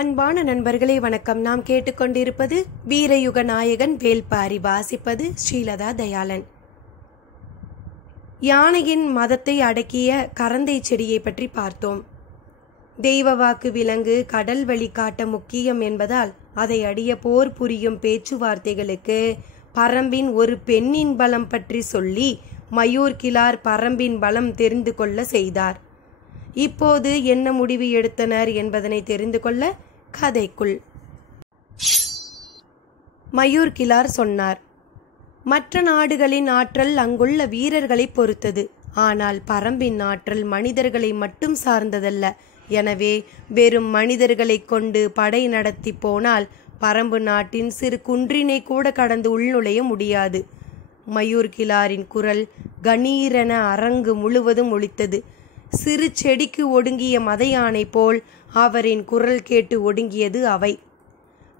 அன்பான நண்பர்களே வணக்கம். நாம் கேட்டுக்கொண்டிருப்பது வீரயுக நாயகன் வேள்பாரி. வாசிப்பது ஸ்ரீலதா தயாளன். யானையின் மதத்தை அடக்கிய கரந்தை செடியை பற்றி பார்த்தோம். தெய்வ வாக்கு விலங்கு கடல் வழி காட்ட முக்கியம் என்பதால் அதை அடிய போர் புரியும் பேச்சுவார்த்தைகளுக்கு பரம்பின் ஒரு பெண்ணின் பலம் பற்றி சொல்லி மயூர் கிளார் பரம்பின் பலம் தெரிந்து கொள்ள செய்தார். இப்போது என்ன முடிவு எடுத்தனர் என்பதனை தெரிந்து கொள்ள கதைக்குள். மயூர் கிளார் சொன்னார், மற்ற நாடுகளின் ஆற்றல் அங்குள்ள வீரர்களை பொறுத்தது. ஆனால் பரம்பின் ஆற்றல் மனிதர்களை மட்டும் சார்ந்ததல்ல. எனவே வெறும் மனிதர்களை கொண்டு படை நடத்தி போனால் பரம்பு நாட்டின் சிறு குன்றினை கூட கடந்து உள்நுழைய முடியாது. மயூர் கிளாரின் குரல் கணீரென அரங்கு முழுவதும் ஒலித்தது. சிறு செடிக்கு ஒடுங்கிய மத யானை போல் அவரின் குரல் கேட்டு ஒடுங்கியது அவை.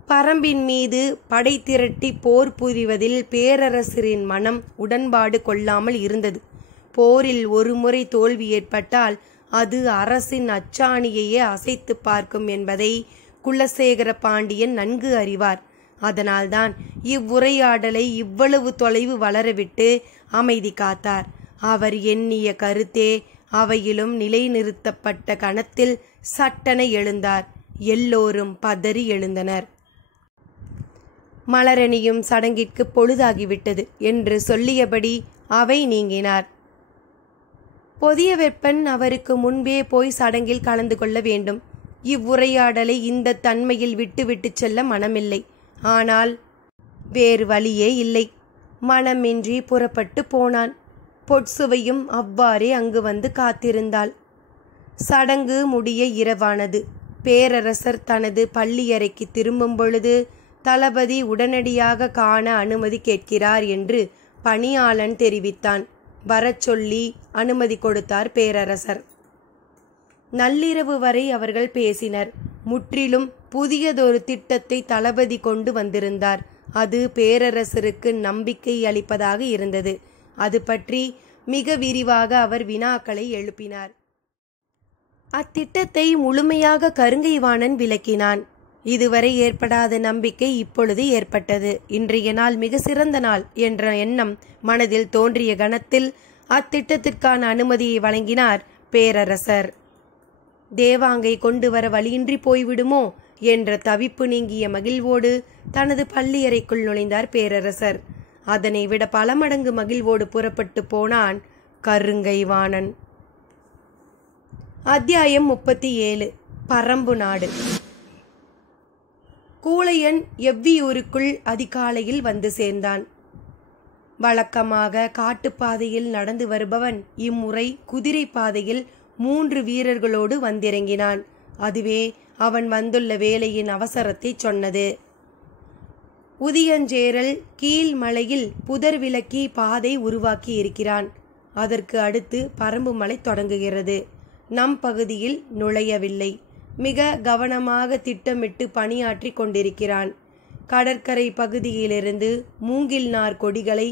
பரம்பின் மீது படை திரட்டி போர் புரிவதில் பேரரசரின் மனம் உடன்பாடு கொள்ளாமல் இருந்தது. போரில் ஒருமுறை தோல்வி ஏற்பட்டால் அது அரசின் அச்சாணியையே அசைத்து பார்க்கும் என்பதை குலசேகர பாண்டியன் நன்கு அறிவார். அதனால்தான் இவ்வுரையாடலை இவ்வளவு தொலைவு வளரவிட்டு அமைதி காத்தார். அவர் எண்ணிய கருத்தே அவையிலும் நிலைநிறுத்தப்பட்ட கணத்தில் சட்டென எழுந்தார். எல்லோரும் பதறி எழுந்தனர். மலரணியும் சடங்கிற்கு பொழுதாகிவிட்டது என்று சொல்லியபடி அவை நீங்கினார். பொதிய வெப்பன் அவருக்கு முன்பே போய் சடங்கில் கலந்து கொள்ள வேண்டும். இவ்வுரையாடலை இந்த தன்மையில் விட்டு செல்ல மனமில்லை. ஆனால் வேறு வழியே இல்லை. மனமின்றி புறப்பட்டு போனான். பொற்சுவையும் அவ்வாறே அங்கு வந்து காத்திருந்தாள். சடங்கு முடிய இரவானது. பேரரசர் தனது பள்ளியறைக்கு திரும்பும் பொழுது தளபதி உடனடியாக காண அனுமதி கேட்கிறார் என்று பணியாளன் தெரிவித்தான். வரச் சொல்லி அனுமதி கொடுத்தார் பேரரசர். நள்ளிரவு வரை அவர்கள் பேசினர். முற்றிலும் புதியதொரு திட்டத்தை தளபதி கொண்டு வந்திருந்தார். அது பேரரசருக்கு நம்பிக்கை அளிப்பதாக இருந்தது. அது பற்றி மிக விரிவாக அவர் வினாக்களை எழுப்பினார். அத்திட்டத்தை முழுமையாக கருங்கைவாணன் விளக்கினான். இதுவரை ஏற்படாத நம்பிக்கை இப்பொழுது ஏற்பட்டது. இன்றைய நாள் மிக சிறந்த நாள் என்ற எண்ணம் மனதில் தோன்றிய கணத்தில் அத்திட்டத்திற்கான அனுமதியை வழங்கினார் பேரரசர். தேவாங்கை கொண்டு வர வழியின்றி போய்விடுமோ என்ற தவிப்பு நீங்கிய மகிழ்வோடு தனது பள்ளியறைக்குள் நுழைந்தார் பேரரசர். அதனை விட பல மடங்கு மகிழ்வோடு புறப்பட்டு போனான் கருங்கைவாணன். அத்தியாயம் 37. பரம்பு நாடு. கூழையன் எவ்வியூருக்குள் அதிகாலையில் வந்து சேர்ந்தான். வழக்கமாக காட்டுப்பாதையில் நடந்து வருபவன் இம்முறை குதிரை பாதையில் 3 வீரர்களோடு வந்திறங்கினான். அதுவே அவன் வந்துள்ள வேலையின் அவசரத்தை சொன்னது. உதியஞ்சேரல் கீழ்மலையில் புதர் விலக்கி பாதை உருவாக்கி இருக்கிறான். அதற்கு அடுத்து பரம்பு மலை தொடங்குகிறது. நம் பகுதியில் நுழையவில்லை. மிக கவனமாக திட்டமிட்டு பணியாற்றி கொண்டிருக்கிறான். கடற்கரை பகுதியிலிருந்து மூங்கில் நார் கொடிகளை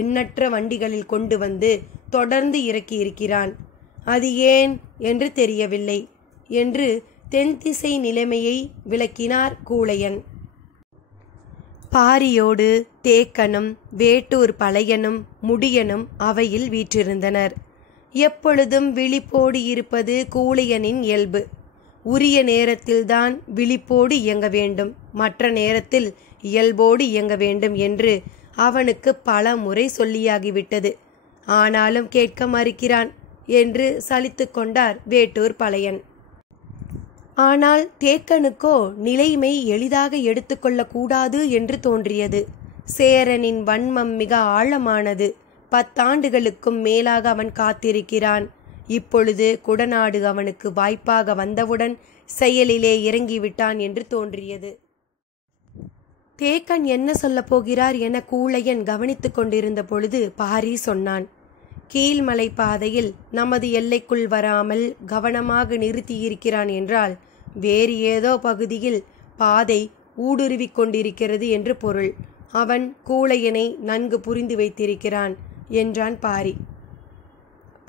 எண்ணற்ற வண்டிகளில் கொண்டு வந்து தொடர்ந்து இறக்கியிருக்கிறான். அது ஏன் என்று தெரியவில்லை என்று தென்திசை நிலைமையை விளக்கினார் கூழையன். பாரியோடு தேக்கனும் வேட்டூர் பழையனும் முடியனும் அவையில் வீற்றிருந்தனர். எப்பொழுதும் விழிப்போடு இருப்பது கூழையனின் இயல்பு. உரிய நேரத்தில்தான் விழிப்போடு இயங்க வேண்டும், மற்ற நேரத்தில் இயல்போடு இயங்க வேண்டும் என்று அவனுக்கு பல முறை சொல்லியாகிவிட்டது. ஆனாலும் கேட்க மறுக்கிறான் என்று சலித்து கொண்டார் வேட்டூர் பழையன். ஆனால் தேக்கனுக்கோ நிலைமை எளிதாக எடுத்துக்கொள்ள கூடாது என்று தோன்றியது. சேரனின் வன்மம் மிக ஆழமானது. 10 ஆண்டுகளுக்கும் மேலாக அவன் காத்திருக்கிறான். இப்பொழுது குடநாடு அவனுக்கு வாய்ப்பாக வந்தவுடன் செயலிலே இறங்கிவிட்டான் என்று தோன்றியது. தேக்கன் என்ன சொல்ல போகிறார் என கூழையன் கவனித்து கொண்டிருந்த பொழுது பாரி சொன்னான், கீழ்மலை பாதையில் நமது எல்லைக்குள் வராமல் கவனமாக நிறுத்தியிருக்கிறான் என்றால் வேறு ஏதோ பகுதியில் பாதை ஊடுருவிக் கொண்டிருக்கிறது என்று பொருள். அவன் கூழையனை நன்கு புரிந்து வைத்திருக்கிறான் என்றான் பாரி.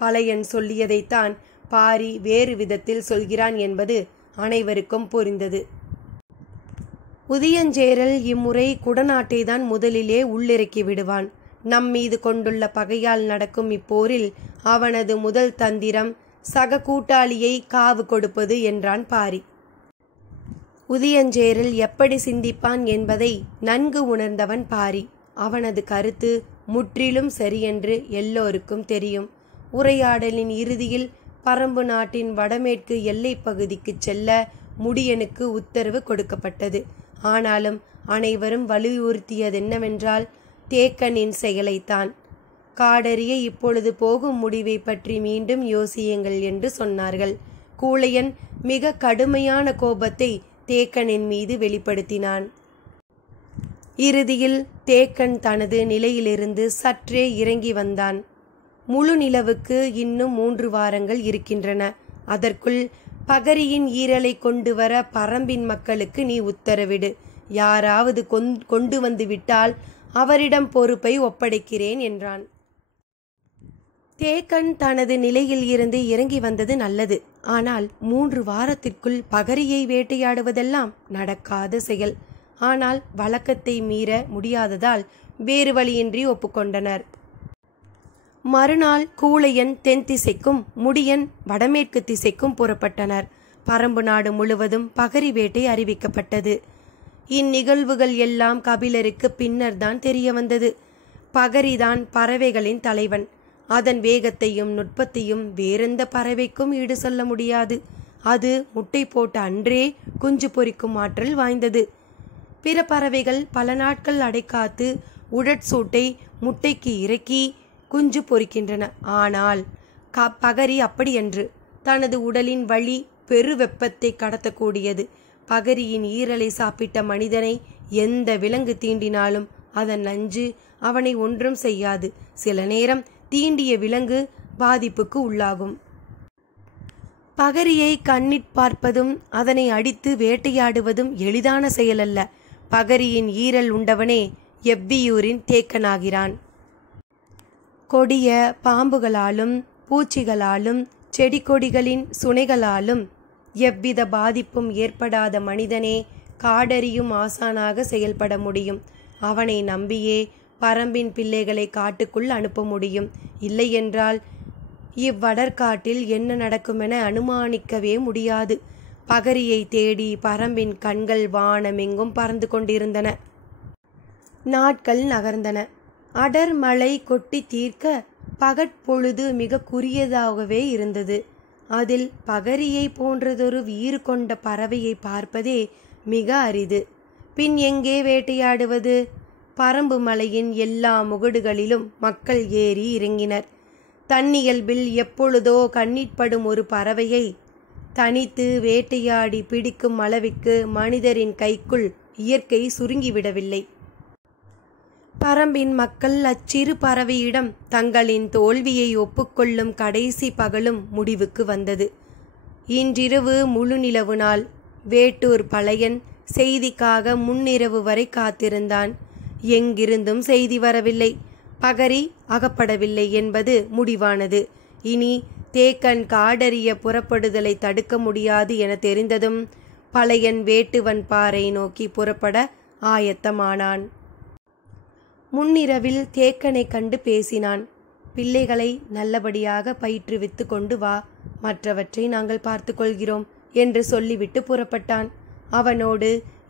பழையன் சொல்லியதைத்தான் பாரி வேறு விதத்தில் சொல்கிறான் என்பது அனைவருக்கும் புரிந்தது. உதியஞ்சேரல் இம்முறை குடநாட்டை தான் முதலிலே உள்ளிறக்கி விடுவான். நம் மீது கொண்டுள்ள பகையால் நடக்கும் இப்போரில் அவனது முதல் தந்திரம் சக கூட்டாளியை காவு கொடுப்பது என்றான் பாரி. உதியஞ்சேரல் எப்படி சிந்திப்பான் என்பதை நன்கு உணர்ந்தவன் பாரி. அவனது கருத்து முற்றிலும் சரியென்று எல்லோருக்கும் தெரியும். உரையாடலின் இறுதியில் பரம்பு நாட்டின் வடமேற்கு எல்லை பகுதிக்கு செல்ல முடியனுக்கு உத்தரவு கொடுக்கப்பட்டது. ஆனாலும் அனைவரும் வலியுறுத்தியதென்னவென்றால் தேக்கனின் செயலைத்தான். காடறிய இப்பொழுது போகும் முடிவை பற்றி மீண்டும் யோசியுங்கள் என்று சொன்னார்கள். கூழையன் மிக கடுமையான கோபத்தை தேக்கனின் மீது வெளிப்படுத்தினான். இறுதியில் தேக்கன் தனது நிலையிலிருந்து சற்றே இறங்கி வந்தான். முழு நிலவுக்கு இன்னும் 3 வாரங்கள் இருக்கின்றன. அதற்குள் பகரியின் ஈரலை கொண்டு வர பரம்பின் மக்களுக்கு நீ உத்தரவிடு. யாராவது கொண்டு வந்து விட்டால் அவரிடம் பொறுப்பை ஒப்படைக்கிறேன் என்றான். தேக்கன் தனது நிலையில் இருந்து இறங்கி வந்தது நல்லது. ஆனால் 3 வாரத்திற்குள் பகரியை வேட்டையாடுவதெல்லாம் நடக்காத செயல். ஆனால் வழக்கத்தை மீற முடியாததால் வேறு வழியின்றி ஒப்புக்கொண்டனர். மறுநாள் கூழையன் தென் திசைக்கும் முடியன் வடமேற்கு திசைக்கும் புறப்பட்டனர். பரம்பு நாடு முழுவதும் பகரி வேட்டை அறிவிக்கப்பட்டது. இந்நிகழ்வுகள் எல்லாம் கபிலருக்கு பின்னர் தான் தெரிய வந்தது. பகரிதான் பறவைகளின் தலைவன். அதன் வேகத்தையும் நுட்பத்தையும் வேறெந்த பறவைக்கும் ஈடு சொல்ல முடியாது. அது முட்டை போட்ட அன்றே குஞ்சு பொரிக்கும் ஆற்றல் வாய்ந்தது. பிற பறவைகள் பல நாட்கள் அடைக்காத்து உடற்சூட்டை முட்டைக்கு இறக்கி குஞ்சு பொரிக்கின்றன. ஆனால் பகரி அப்படியன்று. தனது உடலின் வழி பெரு வெப்பத்தை கடத்தக்கூடியது. பகரியின் ஈரலை சாப்பிட்ட மனிதனை எந்த விலங்கு தீண்டினாலும் அதன் நஞ்சு அவனை ஒன்றும் செய்யாது. சில நேரம் தீண்டிய விலங்கு பாதிப்புக்கு உள்ளாகும். பகரியை கண்ணிற் பார்ப்பதும் அதனை அடித்து வேட்டையாடுவதும் எளிதான செயலல்ல. பகரியின் ஈரல் உண்டவனே எவ்வியூரின் தேக்கனாகிறான். கொடிய பாம்புகளாலும் பூச்சிகளாலும் செடி கொடிகளின் சுனைகளாலும் எவ்வித பாதிப்பும் ஏற்படாத மனிதனே காடறியும் ஆசானாக செயல்பட முடியும். அவனை நம்பியே பரம்பின் பிள்ளைகளை காட்டுக்குள் அனுப்ப முடியும். இல்லையென்றால் இவ்வடற்காட்டில் என்ன நடக்குமென அனுமானிக்கவே முடியாது. பகரியை தேடி பரம்பின் கண்கள் வானமெங்கும் பறந்து கொண்டிருந்தன. நாட்கள் நகர்ந்தன. அடர் மழை கொட்டி தீர்க்க பகற்பொழுது மிக குறுகியதாகவே இருந்தது. அதில் பகரியை போன்றதொரு வீறு கொண்ட பறவையை பார்ப்பதே மிக அரிது. பின் எங்கே வேட்டையாடுவது? பரம்பு மலையின் எல்லா முகடுகளிலும் மக்கள் ஏறி இறங்கினர். தன்னியல்பில் எப்பொழுதோ கண்ணிற்படும் ஒரு பறவையை தனித்து வேட்டையாடி பிடிக்கும் அளவிற்கு மனிதரின் கைக்குள் இயற்கை சுருங்கிவிடவில்லை. பரம்பின் மக்கள் அச்சிறு பறவையிடம் தங்களின் தோல்வியை ஒப்புக்கொள்ளும் கடைசி பகலும் முடிவுக்கு வந்தது. இன்றிரவு முழு நிலவு நாள். வேட்டூர் பழையன் செய்திக்காக முன்னிரவு வரை காத்திருந்தான். எங்கிருந்தும் செய்தி வரவில்லை. பகரி அகப்படவில்லை என்பது முடிவானது. இனி தேக்கன் காடறிய புறப்படுதலை தடுக்க முடியாது என தெரிந்ததும் பழையன் வேட்டுவன் பாறை நோக்கி புறப்பட ஆயத்தமானான். முன்னிரவில் தேக்கனை கண்டு பேசினான். பிள்ளைகளை நல்லபடியாக பயிற்றுவித்து கொண்டு வா, மற்றவற்றை நாங்கள் பார்த்து கொள்கிறோம் என்று சொல்லிவிட்டு புறப்பட்டான். அவனோடு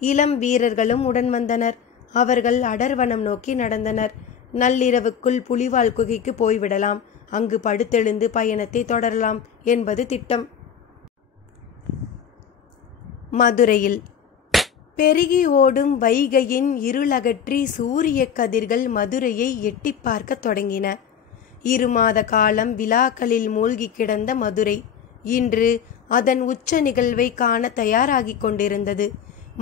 இளம் வீரர்களும் உடன் வந்தனர். அவர்கள் அடர்வனம் நோக்கி நடந்தனர். நள்ளிரவுக்குள் புலிவால் குகைக்கு போய்விடலாம். அங்கு படுத்தெழுந்து பயணத்தை தொடரலாம் என்பது திட்டம். மதுரையில் பெருகி ஓடும் வைகையின் இருளகற்றி சூரிய கதிர்கள் மதுரையை எட்டி பார்க்க தொடங்கின. 2 மாத காலம் விழாக்களில் மூழ்கி கிடந்த மதுரை இன்று அதன் உச்ச நிகழ்வை காண தயாராகி கொண்டிருந்தது.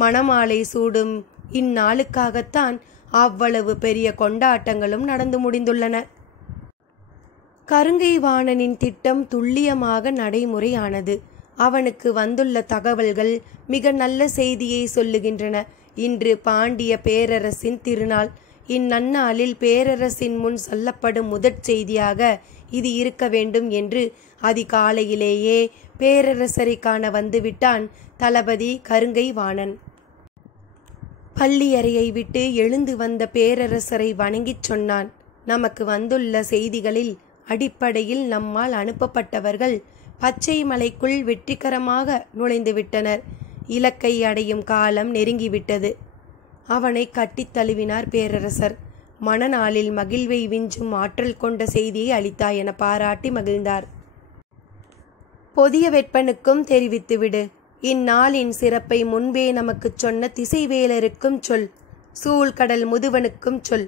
மணமாலை சூடும் இந்நாளுக்காகத்தான் அவ்வளவு பெரிய கொண்டாட்டங்களும் நடந்து முடிந்துள்ளன. கருங்கை வாணனின் திட்டம் துல்லியமாக நடைமுறையானது. அவனுக்கு வந்துள்ள தகவல்கள் மிக நல்ல செய்தியை சொல்லுகின்றன. இன்று பாண்டிய பேரரசின் திருநாள். இந்நன்னாளில் பேரரசின் முன் சொல்லப்படும் முதற் செய்தியாக இது இருக்க வேண்டும் என்று அதிகாலையிலேயே பேரரசரை காண வந்துவிட்டான் தளபதி கருங்கை வாணன். பள்ளியறையை விட்டு எழுந்து வந்த பேரரசரை வணங்கிச் சொன்னான். நமக்கு வந்துள்ள செய்திகளில் அடிப்படையில் நம்மால் அனுப்பப்பட்டவர்கள் பச்சை மலைக்குள் வெற்றிகரமாக நுழைந்துவிட்டனர். இலக்கை அடையும் காலம் நெருங்கிவிட்டது. அவனை கட்டித் தழுவினார் பேரரசர். மணநாளில் மகிழ்வை விஞ்சும் ஆற்றல் கொண்ட செய்தியை அளித்தாய் என பாராட்டி மகிழ்ந்தார். பொதிய வெப்பனுக்கும் தெரிவித்துவிடு. இந்நாளின் சிறப்பை முன்பே நமக்குச் சொன்ன திசைவேலருக்கும் சொல். சூழ்கடல் முதுவனுக்கும் சொல்.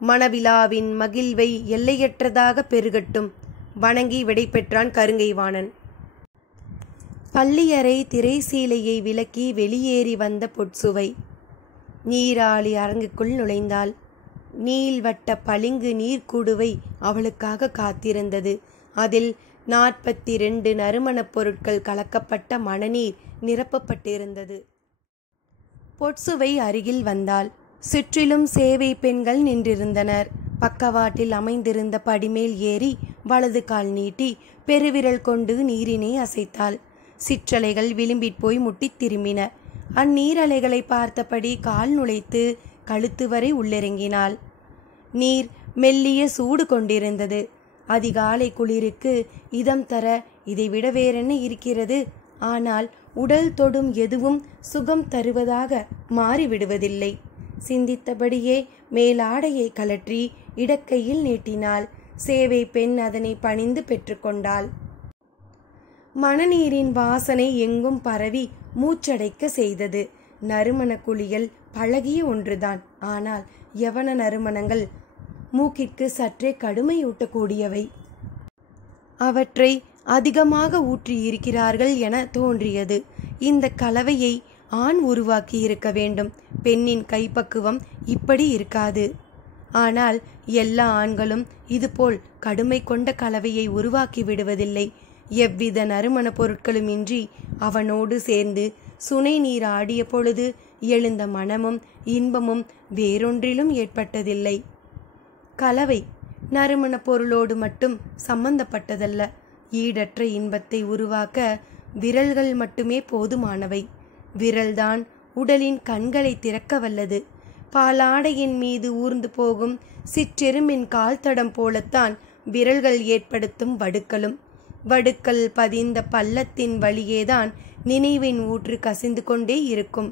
மணவிழாவின் மகிழ்வை எல்லையற்றதாக பெருகட்டும். வணங்கி விடை பெற்றான் கருங்கைவாணன். பள்ளியறை திரைசீலையை விலக்கி வெளியேறி வந்த பொற்சுவை நீராளி அரங்குக்குள் நுழைந்தாள். நீள்வட்ட பளிங்கு நீர்க்குடுவை அவளுக்காக காத்திருந்தது. அதில் 42 நறுமணப் பொருட்கள் கலக்கப்பட்ட மணநீர் நிரப்பப்பட்டிருந்தது. பொற்சுவை அருகில் வந்தாள். சுற்றிலும் சேவை பெண்கள் நின்றிருந்தனர். பக்கவாட்டில் அமைந்திருந்த படிமேல் ஏறி வலது கால் நீட்டி பெருவிரல் கொண்டு நீரினை அசைத்தாள். சிற்றலைகள் விளிம்பிற் போய் முட்டித் திரும்பின. அந்நீரலைகளை பார்த்தபடி கால் நுழைத்து கழுத்து வரை உள்ளிறங்கினாள். நீர் மெல்லிய சூடு கொண்டிருந்தது. அதிகாலை குளிருக்கு இதம் தர இதைவிட வேறென்ன இருக்கிறது? ஆனால் உடல் தொடும் எதுவும் சுகம் தருவதாக மாறிவிடுவதில்லை. சிந்தித்தபடியே மேலாடையை கலற்றி இடக்கையில் நீட்டினாள். சேவை பெண் அதனை பணிந்து பெற்றுக்கொண்டாள். மணநீரின் வாசனை எங்கும் பரவி மூச்சடைக்க செய்தது. நறுமண குளியல் பழகிய ஒன்றுதான். ஆனால் யவன நறுமணங்கள் மூக்கிற்கு சற்றே கடுமையூட்டக்கூடியவை. அவற்றை அதிகமாக ஊற்றியிருக்கிறார்கள் என தோன்றியது. இந்த கலவையை ஆண் உருவாக்கி இருக்க வேண்டும். பெண்ணின் கைப்பக்குவம் இப்படி இருக்காது. ஆனால் எல்லா ஆண்களும் இதுபோல் கடுமை கொண்ட கலவையை உருவாக்கி விடுவதில்லை. எவ்வித நறுமண பொருட்களும் இன்றி அவனோடு சேர்ந்து சுனை நீர் ஆடிய பொழுது எழுந்த மனமும் இன்பமும் வேறொன்றிலும் ஏற்பட்டதில்லை. கலவை நறுமண பொருளோடு மட்டும் சம்பந்தப்பட்டதல்ல. ஈடற்ற இன்பத்தை உருவாக்க விரல்கள் மட்டுமே போதுமானவை. விரல்தான் உடலின் கண்களை திறக்க வல்லது. பாலாடையின் மீது ஊர்ந்து போகும் சிற்றெரும்பின் கால்தடம் போலத்தான் விரல்கள் ஏற்படுத்தும் வடுக்களும். வடுக்கள் பதிந்த பள்ளத்தின் வழியேதான் நினைவின் ஊற்று கசிந்து கொண்டே இருக்கும்.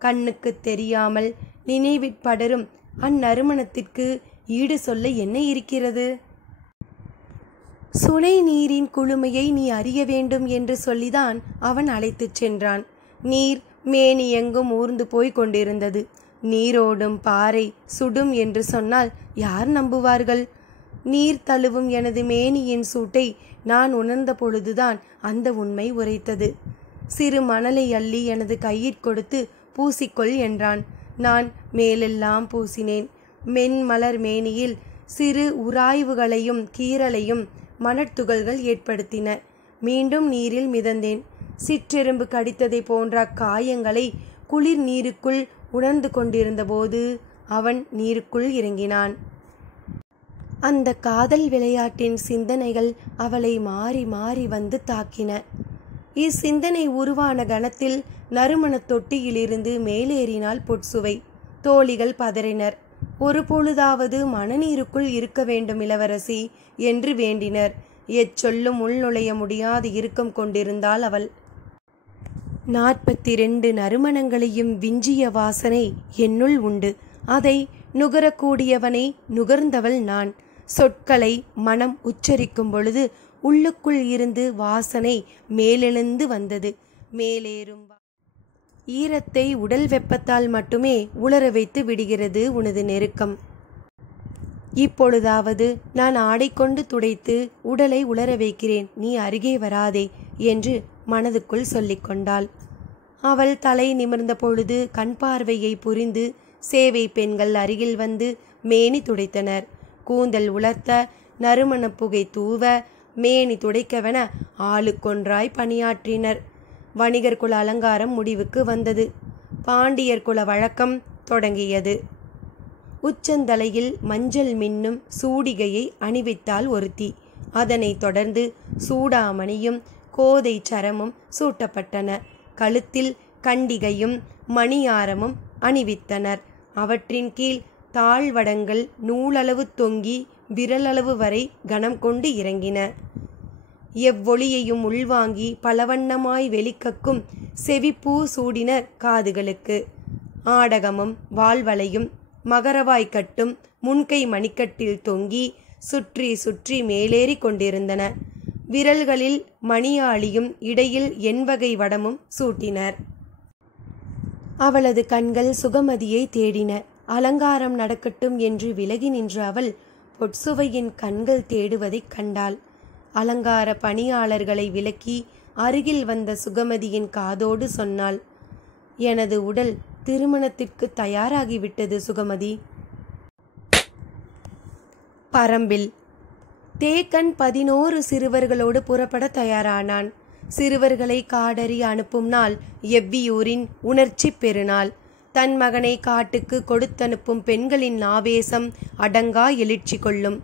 கண்ணுக்கு தெரியாமல் நினைவிற் படரும் அந்நறுமணத்திற்கு ஈடு சொல்ல என்ன இருக்கிறது? சுனை நீரின் குளுமையை நீ அறிய வேண்டும் என்று சொல்லிதான் அவன் அழைத்துச் சென்றான். நீர் மேனி எங்கும் ஊர்ந்து போய் கொண்டிருந்தது. நீரோடும் பாறை சுடும் என்று சொன்னால் யார் நம்புவார்கள்? நீர் தழுவும் எனது மேனியின் சூட்டை நான் உணர்ந்த பொழுதுதான் அந்த உண்மை உரைத்தது. சிறு மணலை அள்ளி எனது கையிற் கொடுத்து பூசிக்கொள் என்றான். நான் மேலெல்லாம் பூசினேன். மென்மலர் மேனியில் சிறு உராய்வுகளையும் கீறலையும் மணத்துகள்கள் ஏற்படுத்தின. மீண்டும் நீரில் மிதந்தேன். சிற்றெரும்பு கடித்ததை போன்ற காயங்களை குளிர் நீருக்குள் உணர்ந்து கொண்டிருந்த போது அவன் நீருக்குள் இறங்கினான். அந்த காதல் விளையாட்டின் சிந்தனைகள் அவளை மாறி மாறி வந்து தாக்கின. இச்சிந்தனை உருவான கணத்தில் நறுமண தொட்டியிலிருந்து மேலேறினாள் பொற்சுவை. தோழிகள் பதறினர். ஒரு பொழுதாவது மணநீருக்குள் இருக்க வேண்டும் இளவரசி என்று வேண்டினர். எச்சொல்லும் உள்நுழைய முடியாது இறுக்கம் கொண்டிருந்தாள் அவள். 42 நறுமணங்களையும் விஞ்சிய வாசனை என்னுள் உண்டு. அதை நுகரக்கூடியவனை நுகர்ந்தவள் நான். சொற்களை மனம் உச்சரிக்கும் பொழுது உள்ளுக்குள் இருந்து வாசனை மேலெழுந்து வந்தது. மேலேறும் ஈரத்தை உடல் வெப்பத்தால் மட்டுமே உலர வைத்து விடுகிறது உனது நெருக்கம். இப்பொழுதாவது நான் ஆடை கொண்டு துடைத்து உடலை உலர வைக்கிறேன், நீ அருகே வராதே என்று மனதுக்குள் சொல்லிக்கொண்டாள். அவள் தலை நிமிர்ந்த பொழுது கண் பார்வையை புரிந்து சேவை பெண்கள் அருகில் வந்து மேனி துடைத்தனர். கூந்தல் உலர்த்த, நறுமண புகை தூவ, மேனி துடைக்கவென ஆளுக்கொன்றாய் பணியாற்றினர். வணிகர் குல அலங்காரம் முடிவுக்கு வந்தது. பாண்டியர் குல வழக்கம் தொடங்கியது. உச்சந்தலையில் மஞ்சள் மின்னும் சூடிகையை அணிவித்தாள் ஒருத்தி. அதனைத் தொடர்ந்து சூடாமணியும் கோதை சரமும் சூட்டப்பட்டன. கழுத்தில் கண்டிகையும் மணியாரமும் அணிவித்தனர். அவற்றின் கீழ் தாழ்வடங்கள் நூலளவு தொங்கி விரலளவு வரை கனம் கொண்டு இறங்கின. எவ்வொளியையும் உள்வாங்கி பலவண்ணமாய் வெளிக்கக்கும் செவிப்பூ சூடினர் காதுகளுக்கு. ஆடகமும் வாழ்வளையும் மகரவாய்க்கட்டும் முன்கை மணிக்கட்டில் தொங்கி சுற்றி சுற்றி மேலேறி கொண்டிருந்தன. விரல்களில் மணியாளியும் இடையில் எண்வகை வடமும் சூட்டினர். அவளது கண்கள் சுகமதியை தேடின. அலங்காரம் நடக்கட்டும் என்று விலகி நின்ற அவள் பொற்சுவையின் கண்கள் தேடுவதைக் கண்டாள். அலங்கார பணியாளர்களை விலக்கி அருகில் வந்த சுகமதியின் காதோடு சொன்னாள், எனது உடல் திருமணத்திற்கு தயாராகிவிட்டது சுகமதி. பரம்பில் தேக்கன் 11 சிறுவர்களோடு புறப்பட தயாரானான். சிறுவர்களை காடறி அனுப்பும் நாள் எவ்வியூரின் உணர்ச்சி பெருநாள். தன் மகனை காட்டுக்கு கொடுத்தனுப்பும் பெண்களின் ஆவேசம் அடங்கா எழுச்சி கொள்ளும்.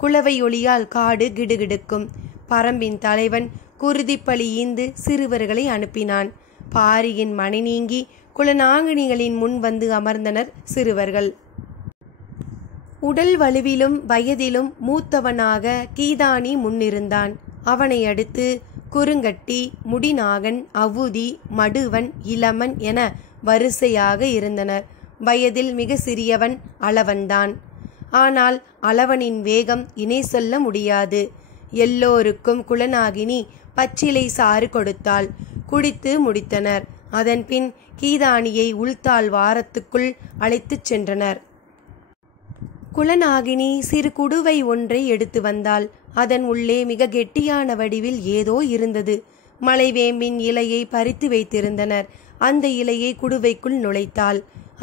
குளவை ஒளியால் காடு கிடுகிடுக்கும். பரம்பின் தலைவன் குருதிப்பலி ஈந்து சிறுவர்களை அனுப்பினான். பாரியின் மனை நீங்கி குலநாங்கினிகளின் முன் வந்து அமர்ந்தனர் சிறுவர்கள். உடல் வலுவிலும் வயதிலும் மூத்தவனாக கீதானி முன்னிருந்தான். அவனை அடுத்து குறுங்கட்டி, முடிநாகன், அவுதி, மடுவன், இளமன் என வரிசையாக இருந்தனர். வயதில் மிக சிறியவன் அளவன்தான். ஆனால் அளவனின் வேகம் இணை சொல்ல முடியாது. எல்லோருக்கும் குலநாகினி பச்சிலை சாறு கொடுத்தாள். குடித்து முடித்தனர். அதன்பின் கீதானியை உள்தாள் வாரத்துக்குள் அழைத்துச் சென்றனர். குலநாகினி சிறு குடுவை ஒன்றை எடுத்து வந்தாள். அதன் உள்ளே மிக கெட்டியான வடிவில் ஏதோ இருந்தது. மலைவேம்பின் இலையை பறித்து வைத்திருந்தனர். அந்த இலையை குடுவைக்குள் நுழைத்தாள்.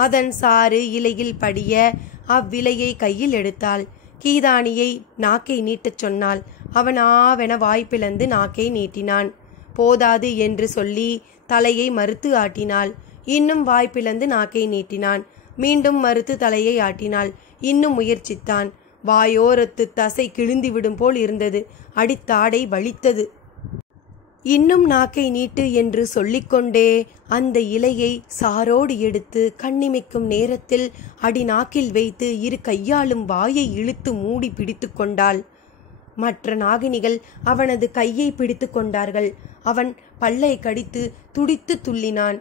அதன் சாறு இலையில் படிய அவ்விலையை கையில் எடுத்தாள். கீதானியை நாக்கை நீட்டச் சொன்னாள். அவன் ஆவென வாய்ப்பிழந்து நாக்கை நீட்டினான். போதாது என்று சொல்லி தலையை மறுத்து ஆட்டினாள். இன்னும் வாய்ப்பிழந்து நாக்கை நீட்டினான். மீண்டும் மறுத்து தலையை ஆட்டினாள். இன்னும் முயற்சித்தான். வாயோரத்து தசை கிழிந்துவிடும் போல் இருந்தது. அடித்தாடை வலித்தது. இன்னும் நாக்கை நீட்டு என்று சொல்லிக்கொண்டே அந்த இலையை சாரோடு எடுத்து கண்ணிமைக்கும் நேரத்தில் அடி நாக்கில் வைத்து இரு கையாலும் வாயை இழுத்து மூடி பிடித்து கொண்டாள். மற்ற நாகினிகள் அவனது கையை பிடித்து கொண்டார்கள். அவன் பல்லை கடித்து துடித்து துள்ளினான்.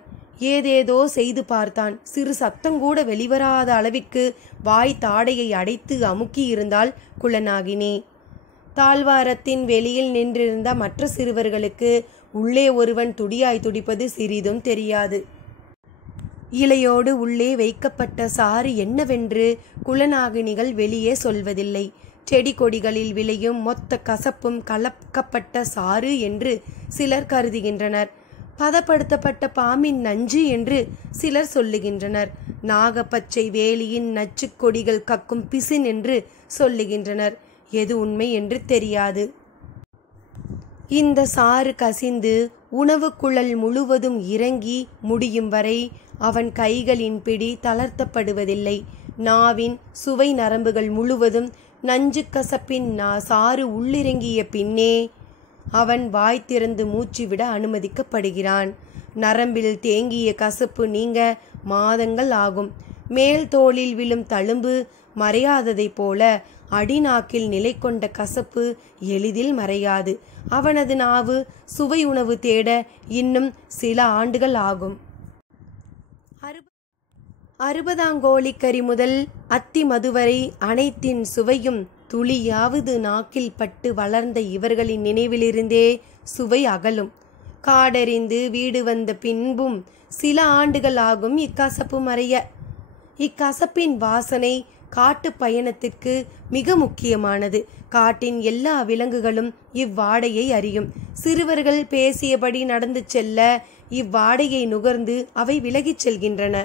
ஏதேதோ செய்து பார்த்தான். சிறு சத்தங்கூட வெளிவராத அளவிற்கு வாய் தாடையை அடைத்து அமுக்கி இருந்தாள் குலநாகினி. தாழ்வாரத்தின் வெளியில் நின்றிருந்த மற்ற சிறுவர்களுக்கு உள்ளே ஒருவன் துடியாய் துடிப்பது சிறிதும் தெரியாது. இலையோடு உள்ளே வைக்கப்பட்ட சாறு என்னவென்று குலநாகினிகள் வெளியே சொல்வதில்லை. செடி கொடிகளில் விளையும் மொத்த கசப்பும் கலக்கப்பட்ட சாறு என்று சிலர் கருதுகின்றனர். பதப்படுத்தப்பட்ட பாம்பின் நஞ்சு என்று சிலர் சொல்லுகின்றனர். நாகப்பச்சை வேலியின் நச்சு கொடிகள் கக்கும் பிசின் என்று சொல்லுகின்றனர். எது உண்மை என்று தெரியாது. இந்த சாறு கசிந்து உணவு குழல் முழுவதும் இறங்கி முடியும் வரை அவன் கைகளின் பிடி தளர்த்தப்படுவதில்லை. நாவின் சுவை நரம்புகள் முழுவதும் நஞ்சு கசப்பின் சாறு உள்ளிறங்கிய பின்னே அவன் வாய் திறந்து மூச்சு விட அனுமதிக்கப்படுகிறான். நரம்பில் தேங்கிய கசப்பு நீங்க மாதங்கள் ஆகும். மேல் தோளில் விழும் தழும்பு மறையாததைப் போல அடிநாக்கில் நிலை கொண்ட கசப்பு எளிதில் மறையாது. அவனது நாவு சுவை உணவு தேட இன்னும் சில ஆண்டுகள் ஆகும். 60ஆங்கோழிக்கறி முதல் அத்தி மதுவரை அனைத்தின் சுவையும் துளியாவது நாக்கில் பட்டு வளர்ந்த இவர்களின் நினைவிலிருந்தே சுவை அகலும். காடறிந்து வீடு வந்த பின்பும் சில ஆண்டுகள் ஆகும் இக்கசப்பு மறைய. இக்கசப்பின் வாசனை காட்டு பயணத்திற்கு மிக முக்கியமானது. காட்டின் எல்லா விலங்குகளும் இவ்வாடையை அறியும். சிறுவர்கள் பேசியபடி நடந்து செல்ல இவ்வாடையை நுகர்ந்து அவை விலகிச் செல்கின்றன.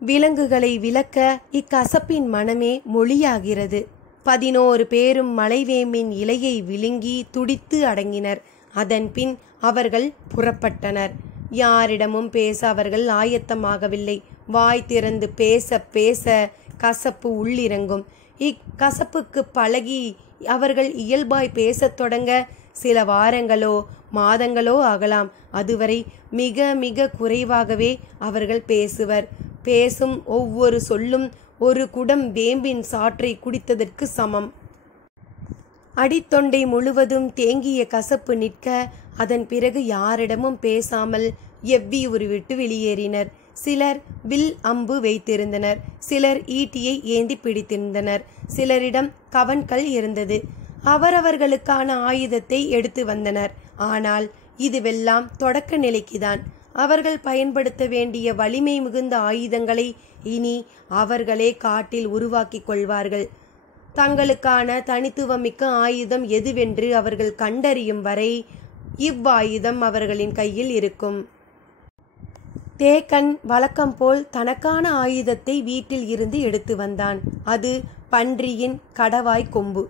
விலங்குகளை விலக்க இக்கசப்பின் மனமே மொழியாகிறது. 11 பேரும் மலைவேம்பின் இலையை விழுங்கி துடித்து அடங்கினர். அதன்பின் அவர்கள் புறப்பட்டனர். யாரிடமும் பேச அவர்கள் ஆயத்தமாகவில்லை. வாய் திறந்து பேச பேச கசப்பு உள்ளிறங்கும். இக்கசப்புக்கு பழகி அவர்கள் இயல்பாய் பேசத் தொடங்க சில வாரங்களோ மாதங்களோ ஆகலாம். அதுவரை மிக மிக குறைவாகவே அவர்கள் பேசுவர். பேசும் ஒவ்வொரு சொல்லும் ஒரு குடம் வேம்பின் சாற்றை குடித்ததற்கு சமம். அடித்தொண்டை முழுவதும் தேங்கிய கசப்பு நிற்க அதன் பிறகு யாரிடமும் பேசாமல் எவ்வியூர் விட்டு வெளியேறினர். சிலர் வில் அம்பு வைத்திருந்தனர், சிலர் ஈட்டியை ஏந்தி பிடித்திருந்தனர், சிலரிடம் கவன்கள் இருந்தது. அவரவர்களுக்கான ஆயுதத்தை எடுத்து வந்தனர். ஆனால் இதுவெல்லாம் தொடக்க நிலைக்குதான். அவர்கள் பயன்படுத்த வேண்டிய வலிமை மிகுந்த ஆயுதங்களை இனி அவர்களே காட்டில் உருவாக்கி கொள்வார்கள். தங்களுக்கான தனித்துவமிக்க ஆயுதம் எதுவென்று அவர்கள் கண்டறியும் வரை இவ்வாயுதம் அவர்களின் கையில் இருக்கும். தேக்கன் வழக்கம் போல் தனக்கான ஆயுதத்தை வீட்டில் இருந்து எடுத்து வந்தான். அது பன்றியின் கடவாய் கொம்பு.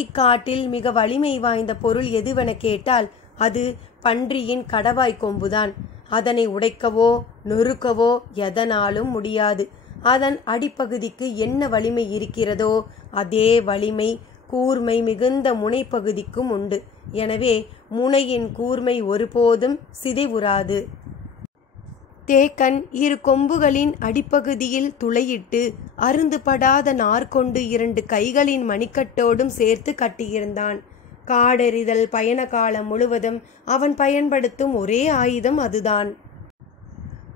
இக்காட்டில் மிக வலிமை வாய்ந்த பொருள் எதுவென கேட்டால் அது பன்றியின் கடவாய் கொம்புதான். அதனை உடைக்கவோ நொறுக்கவோ எதனாலும் முடியாது. அதன் அடிப்பகுதிக்கு என்ன வலிமை இருக்கிறதோ அதே வலிமை கூர்மை மிகுந்த முனைப்பகுதிக்கும் உண்டு. எனவே முனையின் கூர்மை ஒருபோதும் சிதைவுறாது. தேக்கன் இரு கொம்புகளின் அடிப்பகுதியில் துளையிட்டு அருந்துபடாத நார்கொண்டு 2 கைகளின் மணிக்கட்டோடும் சேர்த்து கட்டியிருந்தான். காடெறிதல் பயண காலம் முழுவதும் அவன் பயன்படுத்தும் ஒரே ஆயுதம் அதுதான்.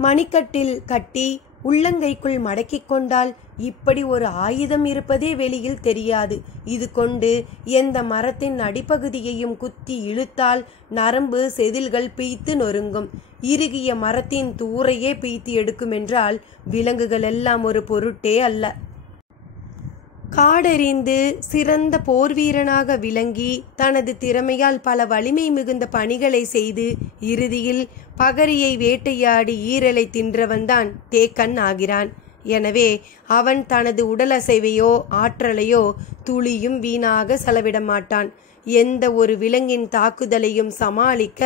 மணிக்கட்டில் கட்டி உள்ளங்கைக்குள் மடக்கிக் கொண்டால் இப்படி ஒரு ஆயுதம் இருப்பதே வெளியில் தெரியாது. இது கொண்டு எந்த மரத்தின் அடிப்பகுதியையும் குத்தி இழுத்தால் நரம்பு செதில்கள் பீய்த்து நொறுங்கும். இறுகிய மரத்தின் தூரையே பீய்த்து எடுக்குமென்றால் விலங்குகள் எல்லாம் ஒரு பொருட்டே அல்ல. காடெறிந்து சிறந்த போர்வீரனாக விளங்கி தனது திறமையால் பல வலிமை மிகுந்த பணிகளை செய்து இறுதியில் பகரியை வேட்டையாடி ஈரலை தின்றவன்தான் தேக்கன் ஆகிறான். எனவே அவன் தனது உடலசைவையோ ஆற்றலையோ துளியும் வீணாக செலவிட மாட்டான். எந்த ஒரு விலங்கின் தாக்குதலையும் சமாளிக்க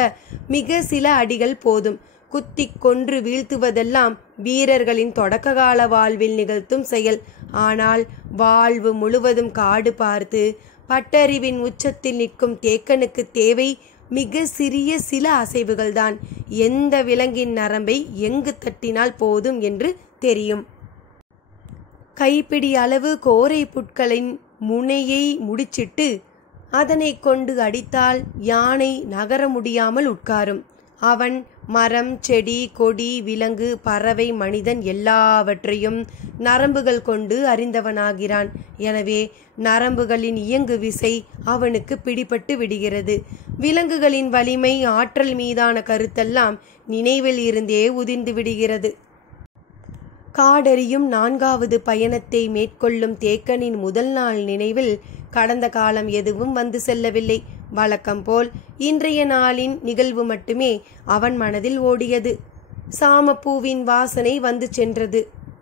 மிக சில அடிகள் போதும். குத்தி கொன்று வீழ்த்துவதெல்லாம் வீரர்களின் தொடக்ககால வாழ்வில் நிகழ்த்தும் செயல். ஆனால் வாழ்வு முழுவதும் காடு பார்த்து பட்டறிவின் உச்சத்தில் நிற்கும் தேக்கனுக்கு தேவை மிக சிறிய சில அசைவுகள்தான். எந்த விலங்கின் நரம்பை எங்கு தட்டினால் போதும் என்று தெரியும். கைப்பிடி அளவு கோரை புட்களின் முனையை முடிச்சிட்டு அதனை கொண்டு அடித்தால் யானை நகர முடியாமல் உட்காரும். அவன் மரம் செடி கொடி விலங்கு பறவை மனிதன் எல்லாவற்றையும் நரம்புகள் கொண்டு அறிந்தவனாகிறான். எனவே நரம்புகளின் இயங்கு விசை அவனுக்கு பிடிபட்டு விடுகிறது. விலங்குகளின் வலிமை ஆற்றல் மீதான கருத்தெல்லாம் நினைவில் இருந்தே உதிர்ந்து விடுகிறது. காடறியும் 4வது பயணத்தை மேற்கொள்ளும் தேக்கனின் முதல் நாள் நினைவில் கடந்த காலம் எதுவும் வந்து செல்லவில்லை. வழக்கம் போல் இன்றைய நாளின் நிகழ்வு மட்டுமே அவன் மனதில் ஓடியது. சாமப்பூவின் வாசனை வந்து சென்றது.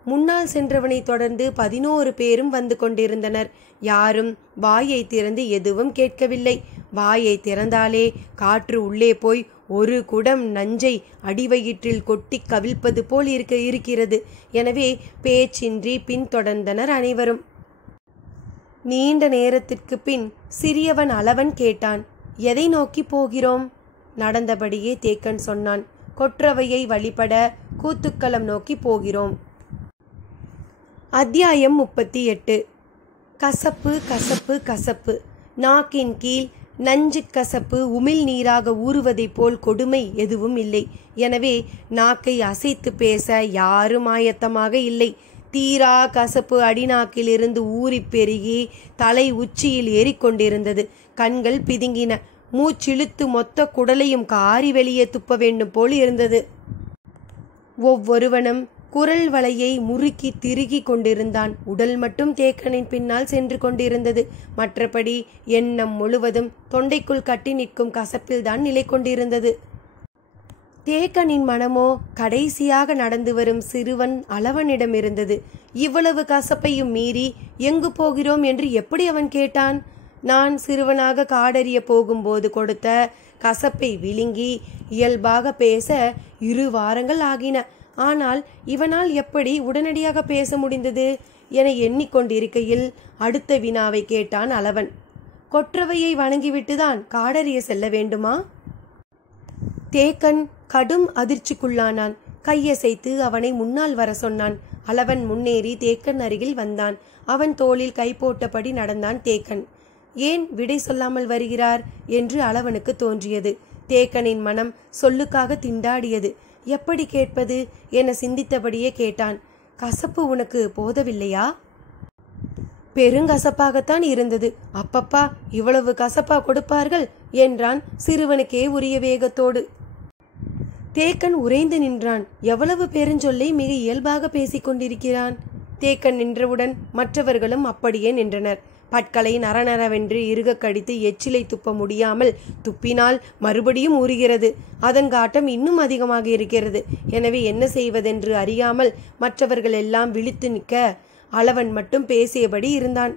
முன்னால் சென்றவனை தொடர்ந்து 11 பேரும் வந்து கொண்டிருந்தனர். யாரும் வாயை திறந்து எதுவும் கேட்கவில்லை. வாயை திறந்தாலே காற்று உள்ளே போய் ஒரு குடம் நஞ்சை அடிவயிற்றில் கொட்டி கவிழ்ப்பது போல் இருக்கிறது. எனவே பேச்சின்றி பின்தொடர்ந்தனர் அனைவரும். நீண்ட நேரத்திற்கு பின் சிறியவன் அளவன் கேட்டான், எதை நோக்கி போகிறோம்? நடந்தபடியே தேக்கன் சொன்னான், கொற்றவையை வழிபட கூத்துக்களம் நோக்கி போகிறோம். அத்தியாயம் 38. கசப்பு கசப்பு கசப்பு. நாக்கின் கீழ் நஞ்சு கசப்பு உமிழ் நீராக ஊறுவதைப் போல் கொடுமை எதுவும் இல்லை. எனவே நாக்கை அசைத்து பேச யாரும் ஆயத்தமாக இல்லை. தீரா கசப்பு அடிநாக்கிலிருந்து ஊறி பெருகி தலை உச்சியில் ஏறிக்கொண்டிருந்தது. கண்கள் பிதுங்கின. மூச்சிழுத்து மொத்த குடலையும் காரி வெளியே துப்ப வேண்டும் போல் இருந்தது. ஒவ்வொருவனும் குரல் வளையை முறுக்கி திருகி கொண்டிருந்தான். உடல் மட்டும் தேக்கனின் பின்னால் சென்று கொண்டிருந்தது. மற்றபடி எண்ணம் முழுவதும் தொண்டைக்குள் கட்டி நிற்கும் கசப்பில்தான் நிலை கொண்டிருந்தது. தேக்கனின் மனமோ கடைசியாக நடந்து வரும் சிறுவன் அளவனிடம் இருந்தது. இவ்வளவு கசப்பையும் மீறி எங்கு போகிறோம் என்று எப்படி அவன் கேட்டான்? நான் சிறுவனாக காடறிய போகும்போது கொடுத்த கசப்பை விழுங்கி இயல்பாக பேச 2 வாரங்கள் ஆகின. ஆனால் இவனால் எப்படி உடனடியாக பேச முடிந்தது என எண்ணிக்கொண்டிருக்கையில் அடுத்த வினாவை கேட்டான் அளவன். கொற்றவையை வணங்கிவிட்டுதான் காடறிய செல்ல வேண்டுமா? தேக்கன் கடும் அதிர்ச்சிக்குள்ளானான். கையசைத்து அவனை முன்னால் வர சொன்னான். அளவன் முன்னேறி தேக்கன் அருகில் வந்தான். அவன் தோளில் கை போட்டபடி நடந்தான் தேக்கன். ஏன் விடை சொல்லாமல் வருகிறார் என்று அளவனுக்கு தோன்றியது. தேக்கனின் மனம் சொல்லுக்காக திண்டாடியது. எப்படி கேட்பது என சிந்தித்தபடியே கேட்டான். கசப்பு உனக்கு போதவில்லையா? பெருங்கசப்பாகத்தான் இருந்தது. அப்பப்பா, இவ்வளவு கசப்பா கொடுப்பார்கள் என்றான் சிறுவனுக்கே உரிய வேகத்தோடு. தேக்கன் உறைந்து நின்றான். எவ்வளவு பெருஞ்சொல்லை மிக இயல்பாக பேசிக் கொண்டிருக்கிறான். தேக்கன் நின்றவுடன் மற்றவர்களும் அப்படியே நின்றனர். பற்களை நரநரவென்று இறுக கடித்து எச்சிலை துப்ப முடியாமல் துப்பினால் மறுபடியும் ஊறுகிறது. அதங்காட்டம் இன்னும் அதிகமாக இருக்கிறது. எனவே என்ன செய்வதென்று அறியாமல் மற்றவர்கள் எல்லாம் விழித்து நிற்க அளவன் மட்டும் பேசியபடி இருந்தான்.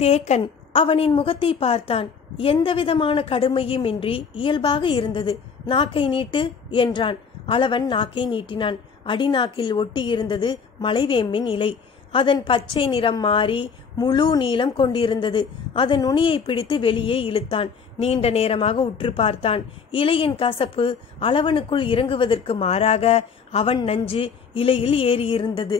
தேக்கன் அவனின் முகத்தை பார்த்தான். எந்தவிதமான கடுமையும் இன்றி இயல்பாக இருந்தது. நாக்கை நீட்டு என்றான். அளவன் நாக்கை நீட்டினான். அடிநாக்கில் ஒட்டியிருந்தது மலைவேம்பின் இலை. அதன் பச்சை நிறம் மாறி முழு நீளம் கொண்டிருந்தது. அதன் நுனியை பிடித்து வெளியே இழுத்தான். நீண்ட நேரமாக உற்று பார்த்தான். இலையின் கசப்பு அளவனுக்குள் இறங்குவதற்கு மாறாக அவன் நஞ்சு இலையில் ஏறியிருந்தது.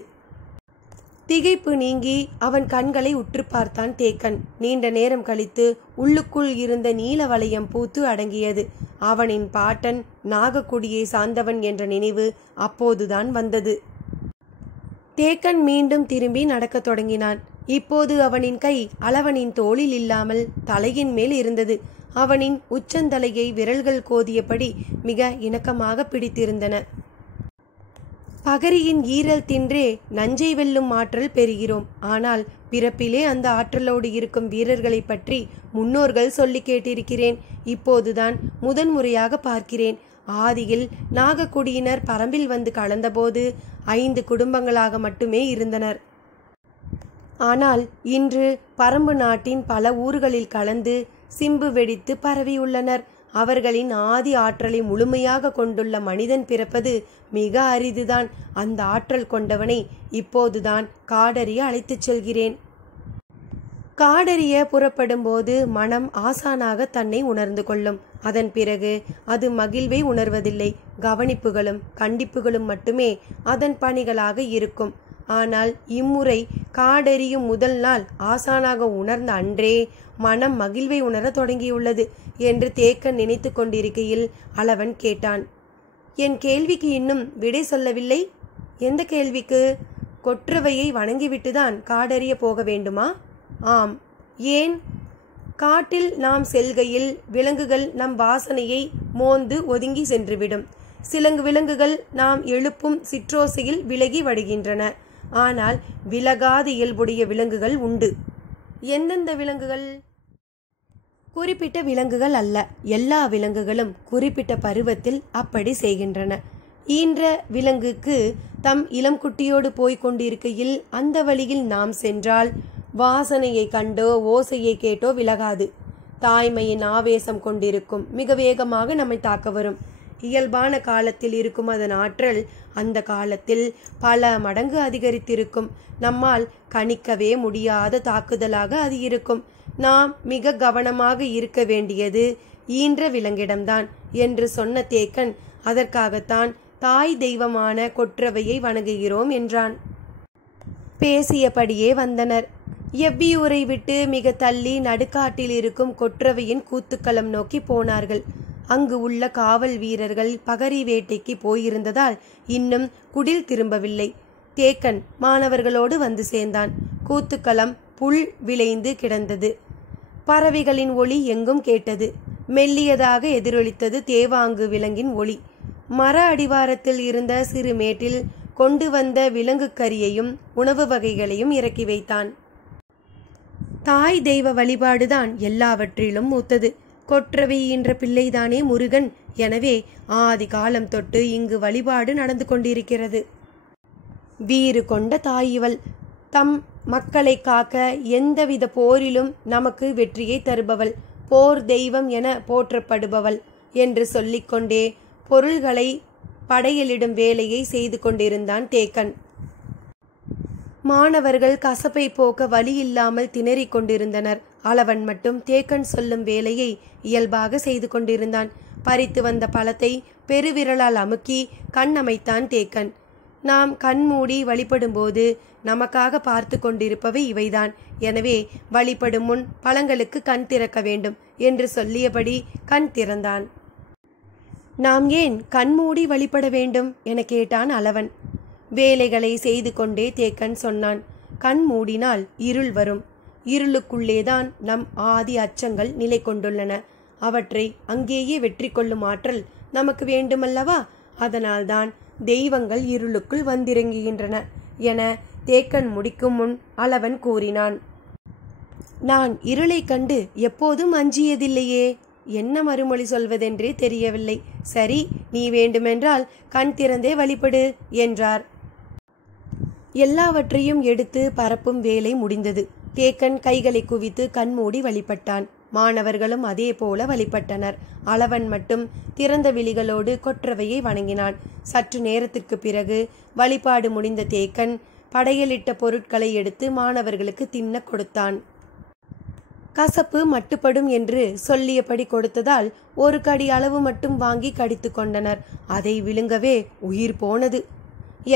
திகைப்பு நீங்கி அவன் கண்களை உற்று பார்த்தான் தேக்கன். நீண்ட நேரம் கழித்து உள்ளுக்குள் இருந்த நீல வளையம் பூத்து அடங்கியது. அவனின் பாட்டன் நாகக்குடியை சார்ந்தவன் என்ற நினைவு அப்போதுதான் வந்தது. தேக்கன் மீண்டும் திரும்பி நடக்கத் தொடங்கினான். இப்போது அவனின் கை அளவனின் தோளில் இல்லாமல் தலையின் மேல் இருந்தது. அவனின் உச்சந்தலையை விரல்கள் கோதியபடி மிக இணக்கமாக பிடித்திருந்தன. பகரியின் ஈரல் தின்றே நஞ்சை வெல்லும் ஆற்றல் பெறுகிறோம். ஆனால் பிறப்பிலே அந்த ஆற்றலோடு இருக்கும் வீரர்களை பற்றி முன்னோர்கள் சொல்லி கேட்டிருக்கிறேன். இப்போதுதான் முதன்முறையாக பார்க்கிறேன். ஆதியில் நாகக்குடியினர் பரம்பில் வந்து கலந்தபோது 5 குடும்பங்களாக மட்டுமே இருந்தனர். ஆனால் இன்று பரம்பு நாட்டின் பல ஊர்களில் கலந்து சிம்பு வெடித்து பரவியுள்ளனர். அவர்களின் ஆதி ஆற்றலை முழுமையாக கொண்டுள்ள மனிதன் பிறப்பது மிக அரிதுதான். அந்த ஆற்றல் கொண்டவனை இப்போதுதான் காடறிய அழைத்துச் செல்கிறேன். காடறிய புறப்படும் போது மனம் ஆசானாக தன்னை உணர்ந்து கொள்ளும். அதன் பிறகு அது மகிழ்வை உணர்வதில்லை. கவனிப்புகளும் கண்டிப்புகளும் மட்டுமே அதன் பணிகளாக இருக்கும். ஆனால் இம்முறை காடறியும் முதல் நாள் ஆசானாக உணர்ந்த அன்றே மனம் மகிழ்வை உணர தொடங்கியுள்ளது என்று தேக்கன் நினைத்து கொண்டிருக்கையில் அளவன் கேட்டான். என் கேள்விக்கு இன்னும் விடை சொல்லவில்லை. எந்த கேள்விக்கு? கொற்றவையை வணங்கிவிட்டுதான் காடறிய போக வேண்டுமா? ஆம். ஏன்? காட்டில் நாம் செல்கையில் விலங்குகள் நம் வாசனையை மோந்து ஒதுங்கி சென்றுவிடும். சில விலங்குகள் நாம் எழுப்பும் சிற்றோசையில் விலகி வருகின்றன. ஆனால் விலகாத இயல்புடைய விலங்குகள் உண்டு. எந்தெந்த விலங்குகள்? குறிப்பிட்ட விலங்குகள் அல்ல, எல்லா விலங்குகளும் குறிப்பிட்ட பருவத்தில் அப்படி செய்கின்றன. ஈன்ற விலங்குக்கு தம் இளம் குட்டியோடு போய் கொண்டிருக்கையில் அந்த வழியில் நாம் சென்றால் வாசனையை கண்டோ ஓசையை கேட்டோ விலகாது. தாய்மையின் ஆவேசம் கொண்டிருக்கும். மிக வேகமாக நம்மை தாக்க வரும். இயல்பான காலத்தில் இருக்கும் அதன் ஆற்றல் அந்த காலத்தில் பல மடங்கு அதிகரித்திருக்கும். நம்மால் கணிக்கவே முடியாத தாக்குதலாக அது இருக்கும். நாம் மிக கவனமாக இருக்க வேண்டியது ஈன்ற விலங்கிடம்தான் என்று சொன்ன தேக்கன் அதற்காகத்தான் தாய் தெய்வமான கொற்றவையை வணங்குகிறோம் என்றான். பேசியபடியே வந்தனர். எவ்வியூரை விட்டு மிக தள்ளி நடுக்காட்டில் இருக்கும் கொற்றவையின் கூத்துக்களம் நோக்கி போனார்கள். அங்கு உள்ள காவல் வீரர்கள் பகரி வேட்டைக்கு போயிருந்ததால் இன்னும் குடில் திரும்பவில்லை. தேக்கன் மாணவர்களோடு வந்து சேர்ந்தான். கூத்துக்களம் புல் விளைந்து கிடந்தது. பறவைகளின் ஒளி எங்கும் கேட்டது. மெல்லியதாக எதிரொலித்தது தேவாங்கு விலங்கின் ஒளி. மர அடிவாரத்தில் இருந்த சிறு மேட்டில் கொண்டு வந்த விலங்கு கறியையும் உணவு வகைகளையும் இறக்கி வைத்தான். தாய் தெய்வ வழிபாடுதான் எல்லாவற்றிலும் மூத்தது. கொற்றவை என்ற பிள்ளைதானே முருகன். எனவே ஆதி காலம் தொட்டு இங்கு வழிபாடு நடந்து கொண்டிருக்கிறது. வீறு கொண்ட தாய் இவள். தம் மக்களை காக்க எந்தவித போரிலும் நமக்கு வெற்றியை தருபவள், போர் தெய்வம் என போற்றப்படுபவள் என்று சொல்லிக்கொண்டே பொருள்களை படையலிடும் வேலையை செய்து கொண்டிருந்தான் தேக்கன். மாணவர்கள் கசப்பை போக்க வழி இல்லாமல் திணறிக் கொண்டிருந்தனர். அளவன் மட்டும் தேக்கன் சொல்லும் வேலையை இயல்பாக செய்து கொண்டிருந்தான். பறித்து வந்த பழத்தை பெருவிரலால் அமுக்கி கண் அமைத்தான் தேக்கன். நாம் கண் மூடி வழிபடும்போது நமக்காக பார்த்து கொண்டிருப்பவை இவைதான். எனவே வழிபடும் முன் பழங்களுக்கு கண் திறக்க வேண்டும் என்று சொல்லியபடி கண் திறந்தான். நாம் ஏன் கண்மூடி வழிபட வேண்டும் என கேட்டான் அளவன். வேலைகளை செய்து கொண்டே தேக்கன் சொன்னான். கண் மூடினால் இருள் வரும். இருளுக்குள்ளேதான் நம் ஆதி அச்சங்கள் நிலை கொண்டுள்ளன. அவற்றை அங்கேயே வெற்றி கொள்ளும் ஆற்றல் நமக்கு வேண்டுமல்லவா? அதனால்தான் தெய்வங்கள் இருளுக்குள் வந்திறங்குகின்றன என தேக்கன் முடிக்கும் முன் அளவன் கூறினான். நான் இருளை கண்டு எப்போதும் அஞ்சியதில்லையே. என்ன மறுமொழி சொல்வதென்றே தெரியவில்லை. சரி, நீ வேண்டுமென்றால் கண் திறந்தே வழிபடு என்றார். எல்லாவற்றையும் எடுத்து பரப்பும் வேலை முடிந்தது. தேக்கன் கைகளை குவித்து கண்மூடி வழிபட்டான். மாணவர்களும் அதே போல வழிபட்டனர். அளவன் மட்டும் திறந்த விழிகளோடு கொற்றவையை வணங்கினான். சற்று நேரத்திற்கு பிறகு வழிபாடு முடிந்த தேக்கன் படையலிட்ட பொருட்களை எடுத்து மாணவர்களுக்கு தின்ன கொடுத்தான். கசப்பு மட்டுப்படும் என்று சொல்லியபடி கொடுத்ததால் ஒரு கடி அளவு மட்டும் வாங்கி கடித்து கொண்டனர். அதை விழுங்கவே உயிர் போனது.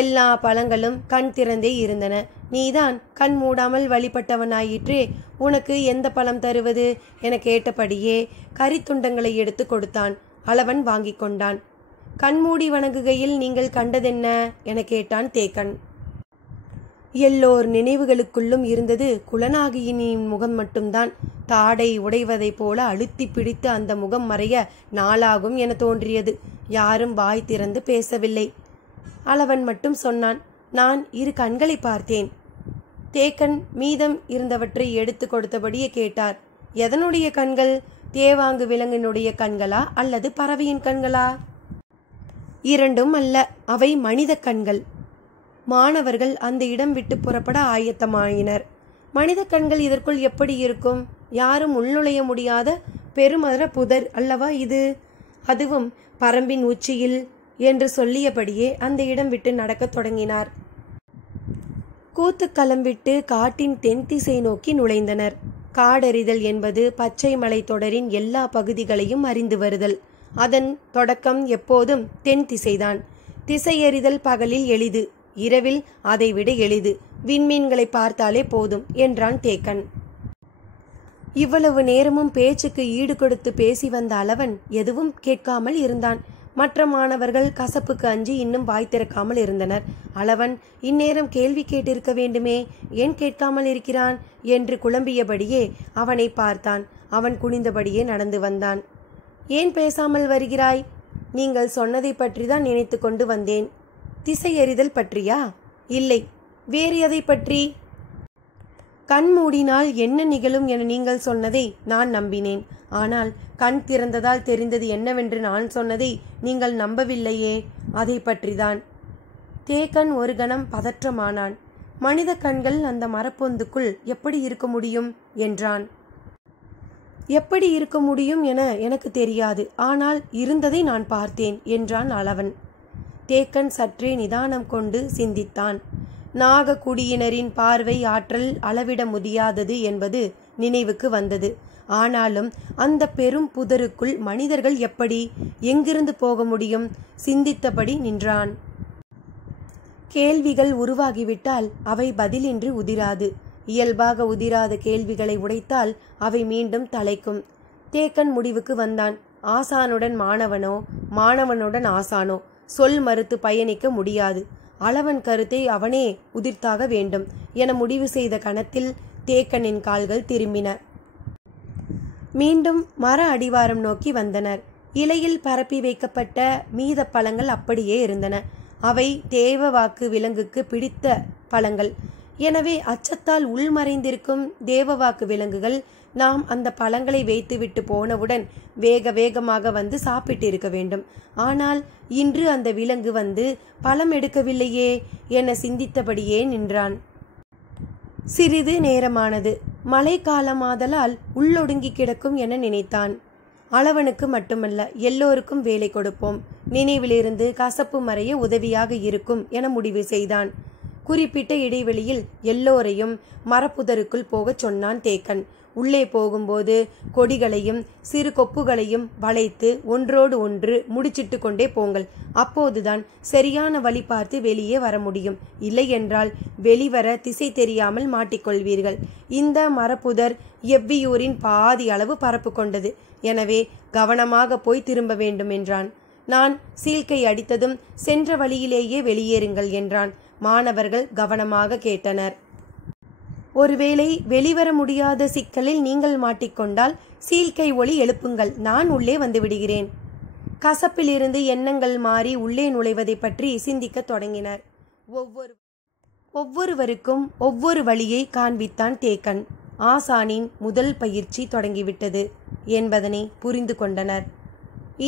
எல்லா பழங்களும் கண் திறந்தே இருந்தன. நீதான் கண் மூடாமல் வழிபட்டவனாயிற்றே, உனக்கு எந்த பழம் தருவது என கேட்டபடியே கரித்துண்டங்களை எடுத்து கொடுத்தான். அளவன் வாங்கி கொண்டான். கண்மூடி வணங்குகையில் நீங்கள் கண்டதென்ன என கேட்டான் தேக்கன். எல்லோர் நினைவுகளுக்குள்ளும் இருந்தது குலநாகியின் முகம் மட்டும்தான். தாடை உடைவதைப் போல அழுத்தி பிடித்து அந்த முகம் மறைய நாளாகும் என தோன்றியது. யாரும் வாய் திறந்து பேசவில்லை. அளவன் மட்டும் சொன்னான், நான் இரு கண்களை பார்த்தேன். தேக்கன் மீதம் இருந்தவற்றை எடுத்து கொடுத்தபடியே கேட்டார். எதனுடைய கண்கள்? தேவாங்கு விலங்கினுடைய கண்களா அல்லது பறவையின் கண்களா? இரண்டும் அல்ல, அவை மனித கண்கள். மாணவர்கள் அந்த இடம் விட்டு புறப்பட ஆயத்தமாயினர். மனித கண்கள் இதற்குள் எப்படி இருக்கும்? யாரும் உள்நுழைய முடியாத பெருமர புதர் அல்லவா இது? அதுவும் பரம்பின் உச்சியில் என்று சொல்லியபடியே அந்த இடம் விட்டு நடக்கத் தொடங்கினார். கூத்துக்களம் விட்டு காட்டின் தென் திசை நோக்கி நுழைந்தனர். காடறிதல் என்பது பச்சை மலை தொடரின் எல்லா பகுதிகளையும் அறிந்து வருதல். அதன் தொடக்கம் எப்போதும் தென் திசைதான். திசையறிதல் பகலில் எளிது, இரவில் அதைவிட எளிது. விண்மீன்களை பார்த்தாலே போதும் என்றான் தேக்கன். இவ்வளவு நேரமும் பேச்சுக்கு ஈடு கொடுத்து பேசி வந்த அளவன் எதுவும் கேட்காமல் இருந்தான். மற்ற மாணவர்கள் கசப்புக்கு அஞ்சி இன்னும் வாய் திறக்காமல் இருந்தனர். அளவன் இந்நேரம் கேள்வி கேட்டிருக்க வேண்டுமே, ஏன் கேட்காமல் இருக்கிறான் என்று குழம்பியபடியே அவனை பார்த்தான். அவன் குனிந்தபடியே நடந்து வந்தான். ஏன் பேசாமல் வருகிறாய்? நீங்கள் சொன்னதை பற்றி தான் நினைத்து கொண்டு வந்தேன். திசையறிதல் பற்றியா? இல்லை, வேறு எதை பற்றி? கண் மூடினால் என்ன நிகழும் என நீங்கள் சொன்னதை நான் நம்பினேன். ஆனால் கண் திறந்ததால் தெரிந்தது என்னவென்று நான் சொன்னதை நீங்கள் நம்பவில்லையே, அதை பற்றிதான். தேக்கன் ஒரு கணம் பதற்றமானான். மனித கண்கள் அந்த மரப்பொந்துக்குள் எப்படி இருக்க முடியும் என்றான். எப்படி இருக்க முடியும் என எனக்கு தெரியாது, ஆனால் இருந்ததை நான் பார்த்தேன் என்றான் அளவன். தேக்கன் சற்றே நிதானம் கொண்டு சிந்தித்தான். நாகக்குடியினரின் பார்வை ஆற்றல் அளவிட முடியாதது என்பது நினைவுக்கு வந்தது. ஆனாலும் அந்த பெரும் புதருக்குள் மனிதர்கள் எப்படி, எங்கிருந்து போக முடியும்? சிந்தித்தபடி நின்றான். கேள்விகள் உருவாகிவிட்டால் அவை பதிலின்றி உதிராது. இயல்பாக உதிராத கேள்விகளை உடைத்தால் அவை மீண்டும் தலைக்கும். தேக்கன் முடிவுக்கு வந்தான். ஆசானுடன் மாணவனோ, மாணவனுடன் ஆசானோ சொல் மறுத்து பயணிக்க முடியாது. அளவன் கருத்தை அவனே உதிர்த்தாக வேண்டும் என முடிவு செய்த கணத்தில் தேக்கனின் கால்கள் திரும்பின. மீண்டும் மர அடிவாரம் நோக்கி வந்தனர். இலையில் பரப்பி வைக்கப்பட்ட மீத பழங்கள் அப்படியே இருந்தன. அவை தேவவாக்கு விலங்குக்கு பிடித்த பழங்கள். எனவே அச்சத்தால் உள்மறைந்திருக்கும் தேவவாக்கு விலங்குகள் நாம் அந்த பழங்களை வைத்துவிட்டு போனவுடன் வேக வேகமாக வந்து சாப்பிட்டிருக்க வேண்டும். ஆனால் இன்று அந்த விலங்கு வந்து பழம் எடுக்கவில்லையே என சிந்தித்தபடியே நின்றான். சிறிது நேரமானது. மழை காலமாதலால் உள்ளொடுங்கி கிடக்கும் என நினைத்தான். அளவனுக்கு மட்டுமல்ல, எல்லோருக்கும் வேலை கொடுப்போம். நினைவிலிருந்து கசப்பு மறைய உதவியாக இருக்கும் என முடிவு செய்தான். குறிப்பிட்ட இடைவெளியில் எல்லோரையும் மரப்புதருக்குள் போகச் சொன்னான் தேக்கன். உள்ளே போகும்போது கொடிகளையும் சிறு கொப்புகளையும் வளைத்து ஒன்றோடு ஒன்று முடிச்சிட்டு கொண்டே போங்கள். அப்போதுதான் சரியான வழி பார்த்து வெளியே வர முடியும். இல்லையென்றால் வெளிவர திசை தெரியாமல் மாட்டிக்கொள்வீர்கள். இந்த மரப்புதர் எவ்வியூரின் பாதி அளவு பரப்பு கொண்டது. எனவே கவனமாக போய் திரும்ப வேண்டும் என்றான். நான் சீழ்க்கை அடித்ததும் சென்ற வழியிலேயே வெளியேறுங்கள் என்றான். மாணவர்கள் கவனமாக கேட்டனர். ஒருவேளை வெளிவர முடியாத சிக்கலில் நீங்கள் மாட்டிக்கொண்டால் சீழ்க்கை ஒலி எழுப்புங்கள், நான் உள்ளே வந்து விடுகிறேன். கசப்பிலிருந்து எண்ணங்கள் மாறி உள்ளே நுழைவதை பற்றி சிந்திக்க தொடங்கினர். ஒவ்வொருவருக்கும் ஒவ்வொரு வழியை காண்பித்தான் தேக்கன். ஆசானின் முதல் பயிற்சி தொடங்கிவிட்டது என்பதனை புரிந்து கொண்டனர்.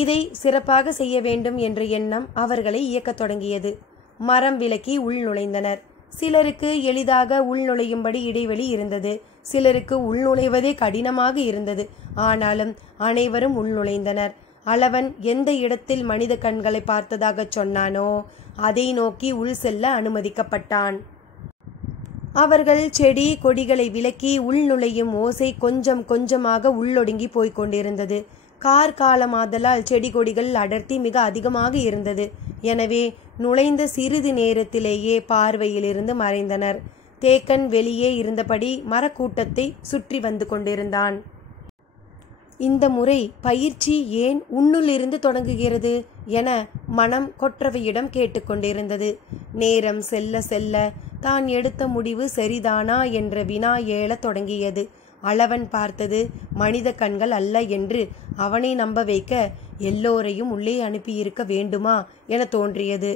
இதை சிறப்பாக செய்ய வேண்டும் என்ற எண்ணம் அவர்களை இயக்கத் தொடங்கியது. மரம் விலக்கி உள் நுழைந்தனர். சிலருக்கு எளிதாக உள்நுழையும்படி இடைவெளி இருந்தது. சிலருக்கு உள்நுழைவதே கடினமாக இருந்தது. ஆனாலும் அனைவரும் உள்நுழைந்தனர். அளவன் எந்த இடத்தில் மனித கண்களை பார்த்ததாக சொன்னானோ அதை நோக்கி உள் செல்ல அனுமதிக்கப்பட்டான். அவர்கள் செடி கொடிகளை விலக்கி உள்நுழையும் ஓசை கொஞ்சம் கொஞ்சமாக உள்ளொடுங்கி போய்க் கொண்டிருந்தது. கார்காலமாதலால் செடி கொடிகள் அடர்த்தி மிக அதிகமாக இருந்தது. எனவே நுழைந்த சிறிது நேரத்திலேயே பார்வையிலிருந்து மறைந்தனர். தேக்கன் வெளியே இருந்தபடி மரக்கூட்டத்தை சுற்றி வந்து கொண்டிருந்தான். இந்த முறை பயிற்சி ஏன் உன்னுள்ளிருந்து தொடங்குகிறது என மனம் கொற்றவையிடம் கேட்டுக்கொண்டிருந்தது. நேரம் செல்ல செல்ல தான் எடுத்த முடிவு சரிதானா என்ற வினா எழத் தொடங்கியது. அளவன் பார்த்தது மனித கண்கள் அல்ல என்று அவனை நம்ப வைக்க எல்லோரையும் உள்ளே அனுப்பியிருக்க வேண்டுமா என தோன்றியது.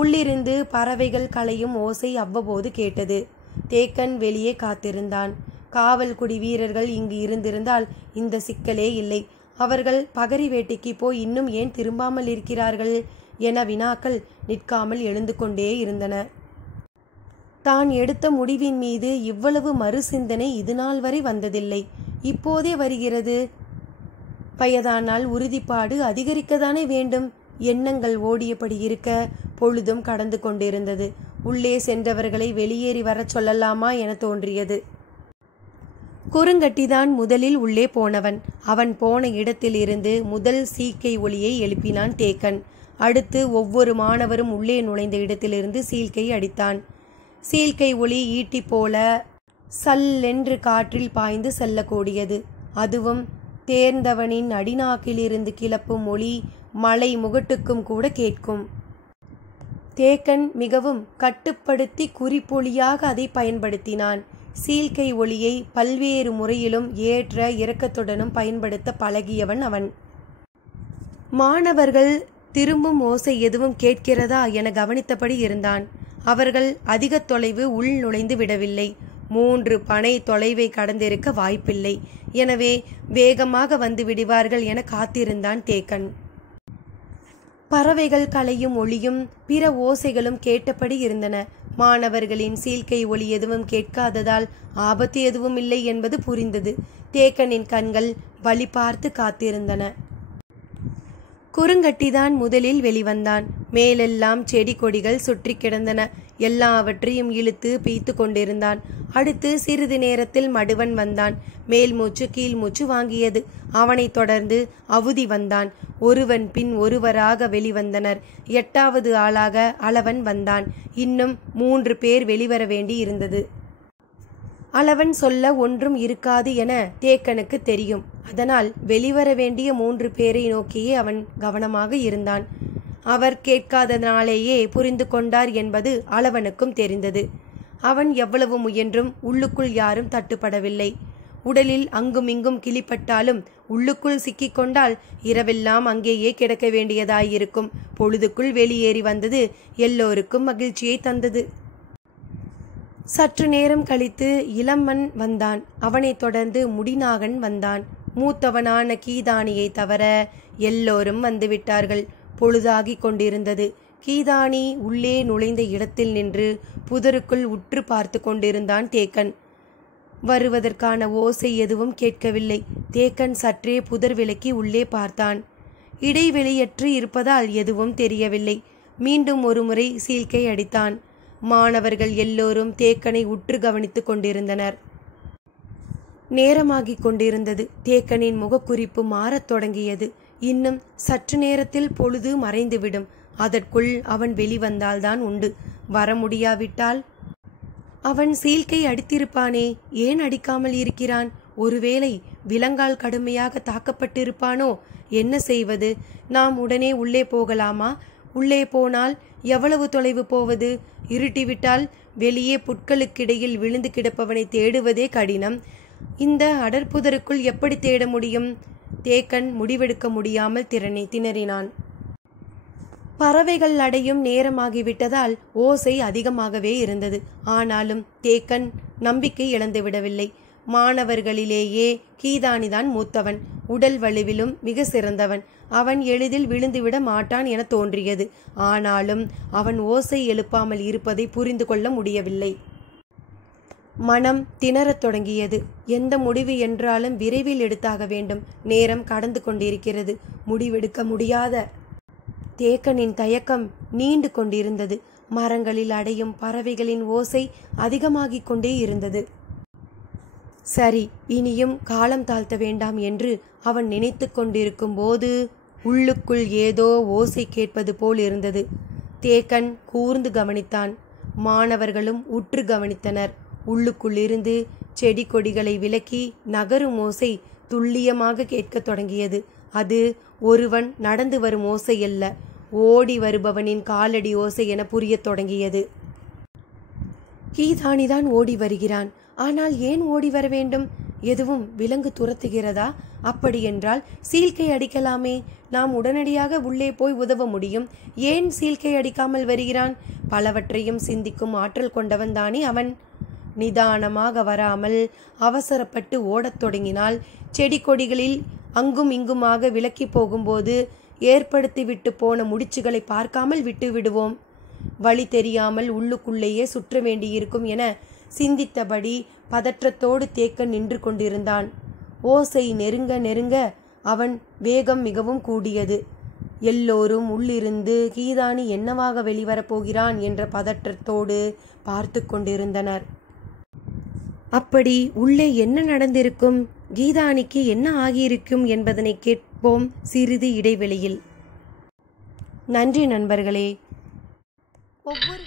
உள்ளிருந்து பறவைகள் கலையும் ஓசை அவ்வப்போது கேட்டது. தேக்கன் வெளியே காத்திருந்தான். காவல் குடி வீரர்கள் இங்கு இருந்திருந்தால் இந்த சிக்கலே இல்லை. அவர்கள் பகரி வேட்டைக்கு போய் இன்னும் ஏன் திரும்பாமல் இருக்கிறார்கள் என வினாக்கள் நிற்காமல் எழுந்து கொண்டே இருந்தன. தான் எடுத்த முடிவின் மீது இவ்வளவு மறு சிந்தனை இதுநாள் வரை வந்ததில்லை. இப்போதே வருகிறது. வயதானால் உறுதிப்பாடு அதிகரிக்கத்தானே வேண்டும். எண்ணங்கள் ஓடியபடி இருக்க பொழுதும் கடந்து கொண்டிருந்தது. உள்ளே சென்றவர்களை வெளியேறி வரச் சொல்லலாமா என தோன்றியது. குறுங்கட்டிதான் முதலில் உள்ளே போனவன். அவன் போன இடத்திலிருந்து முதல் சீழ்க்கை ஒலியை எழுப்பினான் தேக்கன். அடுத்து ஒவ்வொரு மாணவரும் உள்ளே நுழைந்த இடத்திலிருந்து சீழ்க்கை அடித்தான். சீழ்க்கை ஒலி ஈட்டி போல சல்லென்று காற்றில் பாய்ந்து செல்லக்கூடியது. அதுவும் தேர்ந்தவனின் அடிநாக்கிலிருந்து கிளப்பும் ஒளி மலை முகட்டுக்கும் கூட கேட்கும். தேக்கன் மிகவும் கட்டுப்படுத்தி குறிப்பொலியாக அதை பயன்படுத்தினான். சீழ்க்கை ஒளியை பல்வேறு முறையிலும் ஏற்ற இறக்கத்துடனும் பயன்படுத்த பழகியவன் அவன். மாணவர்கள் திரும்பும் ஓசை எதுவும் கேட்கிறதா என கவனித்தபடி இருந்தான். அவர்கள் அதிக தொலைவு உள் நுழைந்து விடவில்லை. 3 பனை தொலைவை கடந்திருக்க வாய்ப்பில்லை. எனவே வேகமாக வந்து விடுவார்கள் என காத்திருந்தான் தேக்கன். பறவைகள் கலையும் ஒளியும் பிற ஓசைகளும் கேட்டபடி இருந்தன. மாணவர்களின் சீழ்க்கை ஒளி எதுவும் கேட்காததால் ஆபத்து எதுவும் இல்லை என்பது புரிந்தது. தேக்கனின் கண்கள் வழி பார்த்து காத்திருந்தன. குறுங்கட்டிதான் முதலில் வெளிவந்தான். மேலெல்லாம் செடி கொடிகள் சுற்றி கிடந்தன. எல்லாவற்றையும் இழுத்து பீய்த்து கொண்டிருந்தான். அடுத்து சிறிது நேரத்தில் மடுவன் வந்தான். மேல் மூச்சு கீழ் மூச்சு வாங்கியது. அவனைத் தொடர்ந்து அவுதி வந்தான். ஒருவன் பின் ஒருவராக வெளிவந்தனர். 8வது ஆளாக அளவன் வந்தான். இன்னும் 3 பேர் வெளிவர வேண்டி இருந்தது. அளவன் சொல்ல ஒன்றும் இருக்காது என தேக்கனுக்கு தெரியும். அதனால் வெளிவர வேண்டிய 3 பேரை நோக்கியே அவன் கவனமாக இருந்தான். அவர் கேட்காதனாலேயே புரிந்து கொண்டார் என்பது அளவனுக்கும் தெரிந்தது. அவன் எவ்வளவு முயன்றும் உள்ளுக்குள் யாரும் தட்டுப்படவில்லை. உடலில் அங்குமிங்கும் கிளிப்பட்டாலும் உள்ளுக்குள் சிக்கிக்கொண்டால் இரவெல்லாம் அங்கேயே கிடக்க வேண்டியதாயிருக்கும். பொழுதுக்குள் வெளியேறி வந்தது எல்லோருக்கும் மகிழ்ச்சியை தந்தது. சற்று நேரம் கழித்து இளமன் வந்தான். அவனைத் தொடர்ந்து முடிநாகன் வந்தான். மூத்தவனான கீதானியை தவிர எல்லோரும் வந்துவிட்டார்கள். பொழுதாகி கொண்டிருந்தது. கீதானி உள்ளே நுழைந்த இடத்தில் நின்று புதருக்குள் உற்று பார்த்து கொண்டிருந்தான் தேக்கன். வருவதற்கான ஓசை எதுவும் கேட்கவில்லை. தேக்கன் சற்றே புதர் விலக்கி உள்ளே பார்த்தான். இடைவெளியற்று இருப்பதால் எதுவும் தெரியவில்லை. மீண்டும் ஒருமுறை சீழ்க்கை அடித்தான். மாணவர்கள் எல்லோரும் தேக்கனை உற்று கவனித்துக் கொண்டிருந்தனர். நேரமாகிக் கொண்டிருந்தது. தேக்கனின் முகக்குறிப்பு மாறத் தொடங்கியது. இன்னும் சற்று நேரத்தில் பொழுது மறைந்துவிடும். அதற்குள் அவன் வெளிவந்தால்தான் உண்டு. வர முடியாவிட்டால் அவன் சீல்கை அடித்திருப்பானே, ஏன் அடிக்காமல் இருக்கிறான்? ஒருவேளை விலங்கால் கடுமையாக தாக்கப்பட்டிருப்பானோ? என்ன செய்வது? நாம் உடனே உள்ளே போகலாமா? உள்ளே போனால் எவ்வளவு தொலைவு போவது? இருட்டிவிட்டால் வெளியே புட்களுக்கிடையில் விழுந்து கிடப்பவனை தேடுவதே கடினம். இந்த அடர்புதருக்குள் எப்படி தேட முடியும்? தேக்கன் முடிவெடுக்க முடியாமல் திணறினான். பறவைகள் அடையும் நேரமாகிவிட்டதால் ஓசை அதிகமாகவே இருந்தது. ஆனாலும் தேக்கன் நம்பிக்கை இழந்துவிடவில்லை. மாணவர்களிலேயே கீதானிதான் மூத்தவன். உடல் வலுவிலும் மிக சிறந்தவன். அவன் எளிதில் விழுந்துவிட மாட்டான் என தோன்றியது. ஆனாலும் அவன் ஓசை எழுப்பாமல் இருப்பதை புரிந்து கொள்ள முடியவில்லை. மனம் திணறத் தொடங்கியது. எந்த முடிவு என்றாலும் விரைவில் எடுத்தாக வேண்டும். நேரம் கடந்து கொண்டிருக்கிறது. முடிவெடுக்க முடியாத தேக்கனின் தயக்கம் நீண்டு கொண்டிருந்தது. மரங்களில் அடையும் பறவைகளின் ஓசை அதிகமாகிக் கொண்டே இருந்தது. சரி, இனியும் காலம் தாழ்த்த வேண்டாம் என்று அவன் நினைத்து கொண்டிருக்கும் போது உள்ளுக்குள் ஏதோ ஓசை கேட்பது போல் இருந்தது. தேக்கன் கூர்ந்து கவனித்தான். மாணவர்களும் உற்று கவனித்தனர். உள்ளுக்குள்ளிருந்து செடி கொடிகளை விலக்கி நகரும் ஓசை துல்லியமாக கேட்கத் தொடங்கியது. அது ஒருவன் நடந்து வரும் ஓசை அல்ல, ஓடி வருபவனின் காலடி ஓசை என புரியத் தொடங்கியது. கீதானிதான் ஓடி வருகிறான். ஆனால் ஏன் ஓடி வர வேண்டும்? எதுவும் விலங்கு துரத்துகிறதா? அப்படியென்றால் சீல்கை அடிக்கலாமே. நாம் உடனடியாக உள்ளே போய் உதவ முடியும். ஏன் சீல்கை அடிக்காமல் வருகிறான்? பலவற்றையும் சிந்திக்கும் ஆற்றல் கொண்டவன் தானே அவன். நிதானமாக வராமல் அவசரப்பட்டு ஓடத் தொடங்கினால் செடி கொடிகளில் அங்கும் இங்குமாக விலக்கி போகும்போது ஏற்படுத்திவிட்டு போன முடிச்சுகளை பார்க்காமல் விட்டு விடுவோம். வழி தெரியாமல் உள்ளுக்குள்ளேயே சுற்ற வேண்டியிருக்கும் என சிந்தித்தபடி பதற்றத்தோடு தேக்கன் நின்று கொண்டிருந்தான். ஓசை நெருங்க நெருங்க அவன் வேகம் மிகவும் கூடியது. எல்லோரும் உள்ளிருந்து கீதானி என்னவாக வெளிவரப்போகிறான் என்ற பதற்றத்தோடு பார்த்து கொண்டிருந்தனர். அப்படி உள்ளே என்ன நடந்திருக்கும்? கீதானிக்கு என்ன ஆகியிருக்கும் என்பதனை கேட்போம் சிறிது இடைவெளியில். நன்றி நண்பர்களே. ஒவ்வொரு